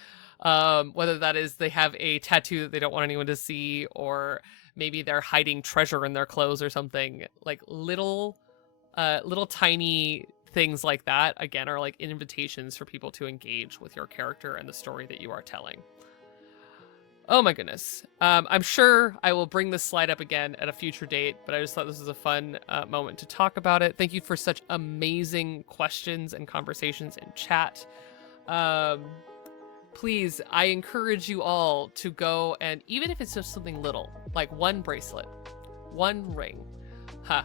Whether that is they have a tattoo that they don't want anyone to see, or maybe they're hiding treasure in their clothes or something. Like little tiny things like that, again, are like invitations for people to engage with your character and the story that you are telling. Oh my goodness. I'm sure I will bring this slide up again at a future date, but I just thought this was a fun moment to talk about it. Thank you for such amazing questions and conversations in chat. Please, I encourage you all to go, and even if it's just something little, like one bracelet, one ring,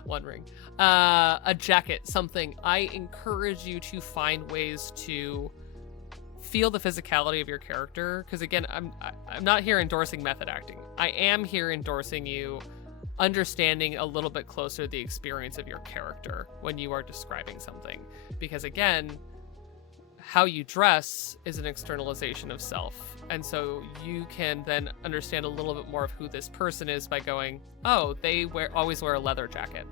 one ring, a jacket, something, I encourage you to find ways to feel the physicality of your character. Because again, I'm not here endorsing method acting. I am here endorsing you understanding a little bit closer the experience of your character when you are describing something. Because again, how you dress is an externalization of self. And so you can then understand a little bit more of who this person is by going, oh, they always wear a leather jacket.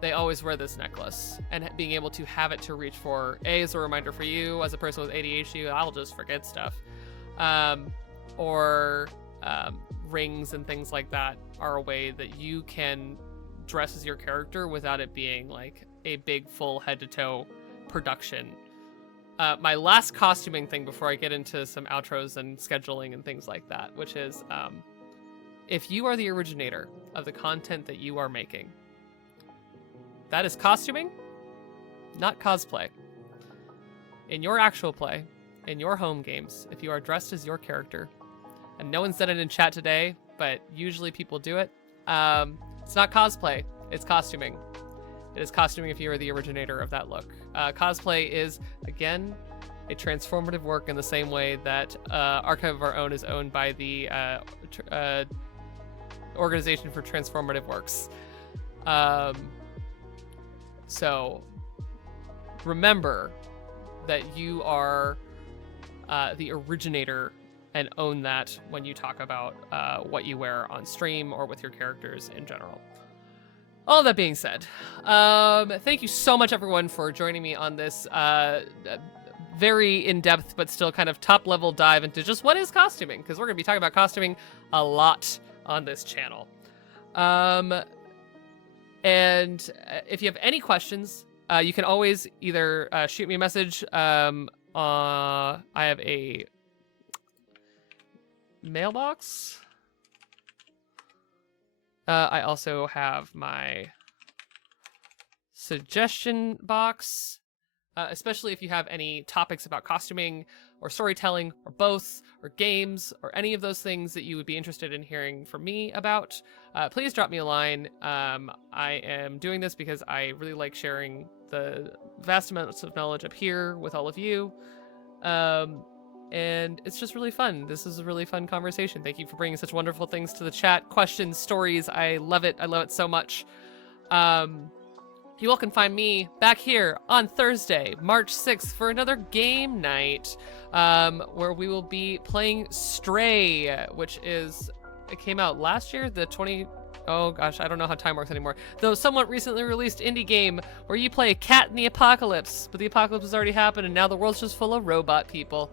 They always wear this necklace, and being able to have it to reach for, as a reminder for you as a person with ADHD, I'll just forget stuff. Or rings and things like that are a way that you can dress as your character without it being like a big full head to toe production. My last costuming thing before I get into some outros and scheduling and things like that, which is if you are the originator of the content that you are making, that is costuming, not cosplay. In your actual play, in your home games, if you are dressed as your character, and no one's done it in chat today, but usually people do it, it's not cosplay, it's costuming. It is costuming if you are the originator of that look. Cosplay is, again, a transformative work in the same way that Archive of Our Own is owned by the Organization for Transformative Works. So remember that you are the originator and own that when you talk about what you wear on stream or with your characters in general. All that being said, thank you so much, everyone, for joining me on this very in-depth but still kind of top-level dive into just what is costuming, because we're going to be talking about costuming a lot on this channel. And if you have any questions, you can always either shoot me a message. I have a mailbox. I also have my suggestion box. especially if you have any topics about costuming or storytelling or both or games or any of those things that you would be interested in hearing from me about. Please drop me a line. I am doing this because I really like sharing the vast amounts of knowledge up here with all of you. And it's just really fun. This is a really fun conversation. Thank you for bringing such wonderful things to the chat. Questions, stories. I love it. I love it so much. You all can find me back here on Thursday, March 6th for another game night, where we will be playing Stray, which is, it came out last year, oh gosh, I don't know how time works anymore. Though somewhat recently released indie game where you play a cat in the apocalypse, but the apocalypse has already happened and now the world's just full of robot people.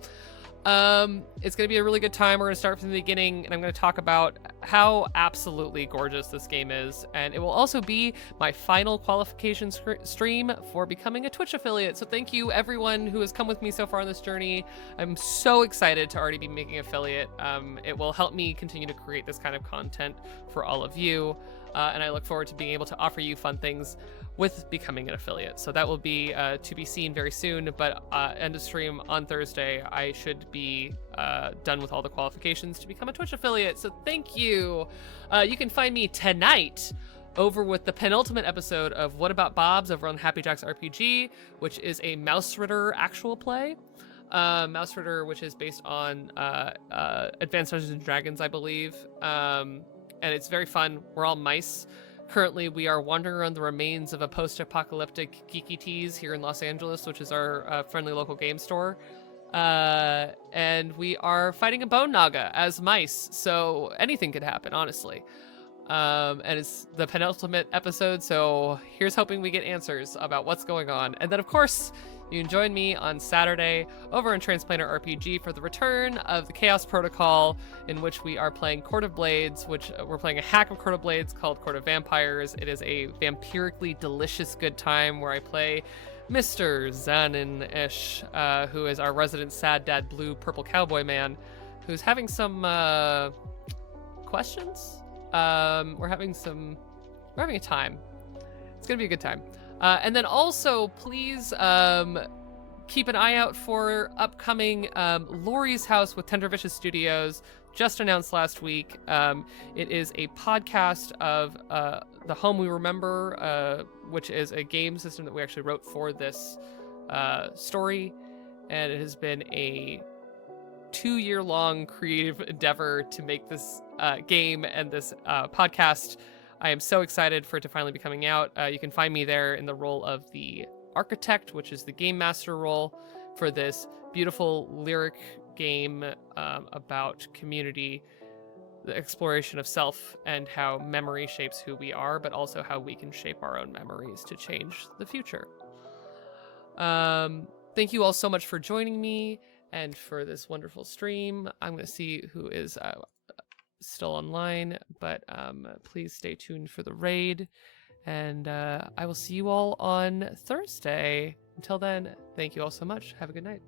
It's going to be a really good time. We're going to start from the beginning, and I'm going to talk about how absolutely gorgeous this game is. And it will also be my final qualification stream for becoming a Twitch affiliate. So thank you, everyone who has come with me so far on this journey. I'm so excited to already be making affiliate. It will help me continue to create this kind of content for all of you. And I look forward to being able to offer you fun things with becoming an affiliate. So that will be to be seen very soon, but end of stream on Thursday, I should be done with all the qualifications to become a Twitch affiliate. So thank you. You can find me tonight over with the penultimate episode of What About Bob's over on Happy Jacks RPG, which is a Mouse Ritter actual play. Mouse Ritter, which is based on Advanced Dungeons and Dragons, I believe. And it's very fun. We're all mice. Currently, we are wandering around the remains of a post-apocalyptic Geeky Tees here in Los Angeles, which is our friendly local game store. And we are fighting a bone naga as mice, so anything could happen, honestly. And it's the penultimate episode, so here's hoping we get answers about what's going on. And then, of course, you can join me on Saturday over in Transplanter RPG for the return of the Chaos Protocol, in which we are playing Court of Blades, which we're playing a hack of Court of Blades called Court of Vampires. It is a vampirically delicious good time where I play Mr. Zanin-ish, who is our resident sad dad blue purple cowboy man, who's having some questions. We're having a time. It's gonna be a good time. And then also, please keep an eye out for upcoming Lori's House with Tender Vicious Studios, just announced last week. It is a podcast of The Home We Remember, which is a game system that we actually wrote for this story. And it has been a 2-year-long creative endeavor to make this game and this podcast. I am so excited for it to finally be coming out. You can find me there in the role of the architect, which is the game master role for this beautiful lyric game about community, the exploration of self, and how memory shapes who we are, but also how we can shape our own memories to change the future. Thank you all so much for joining me and for this wonderful stream. I'm going to see who is still online, but please stay tuned for the raid, and I will see you all on Thursday. Until then, thank you all so much. Have a good night.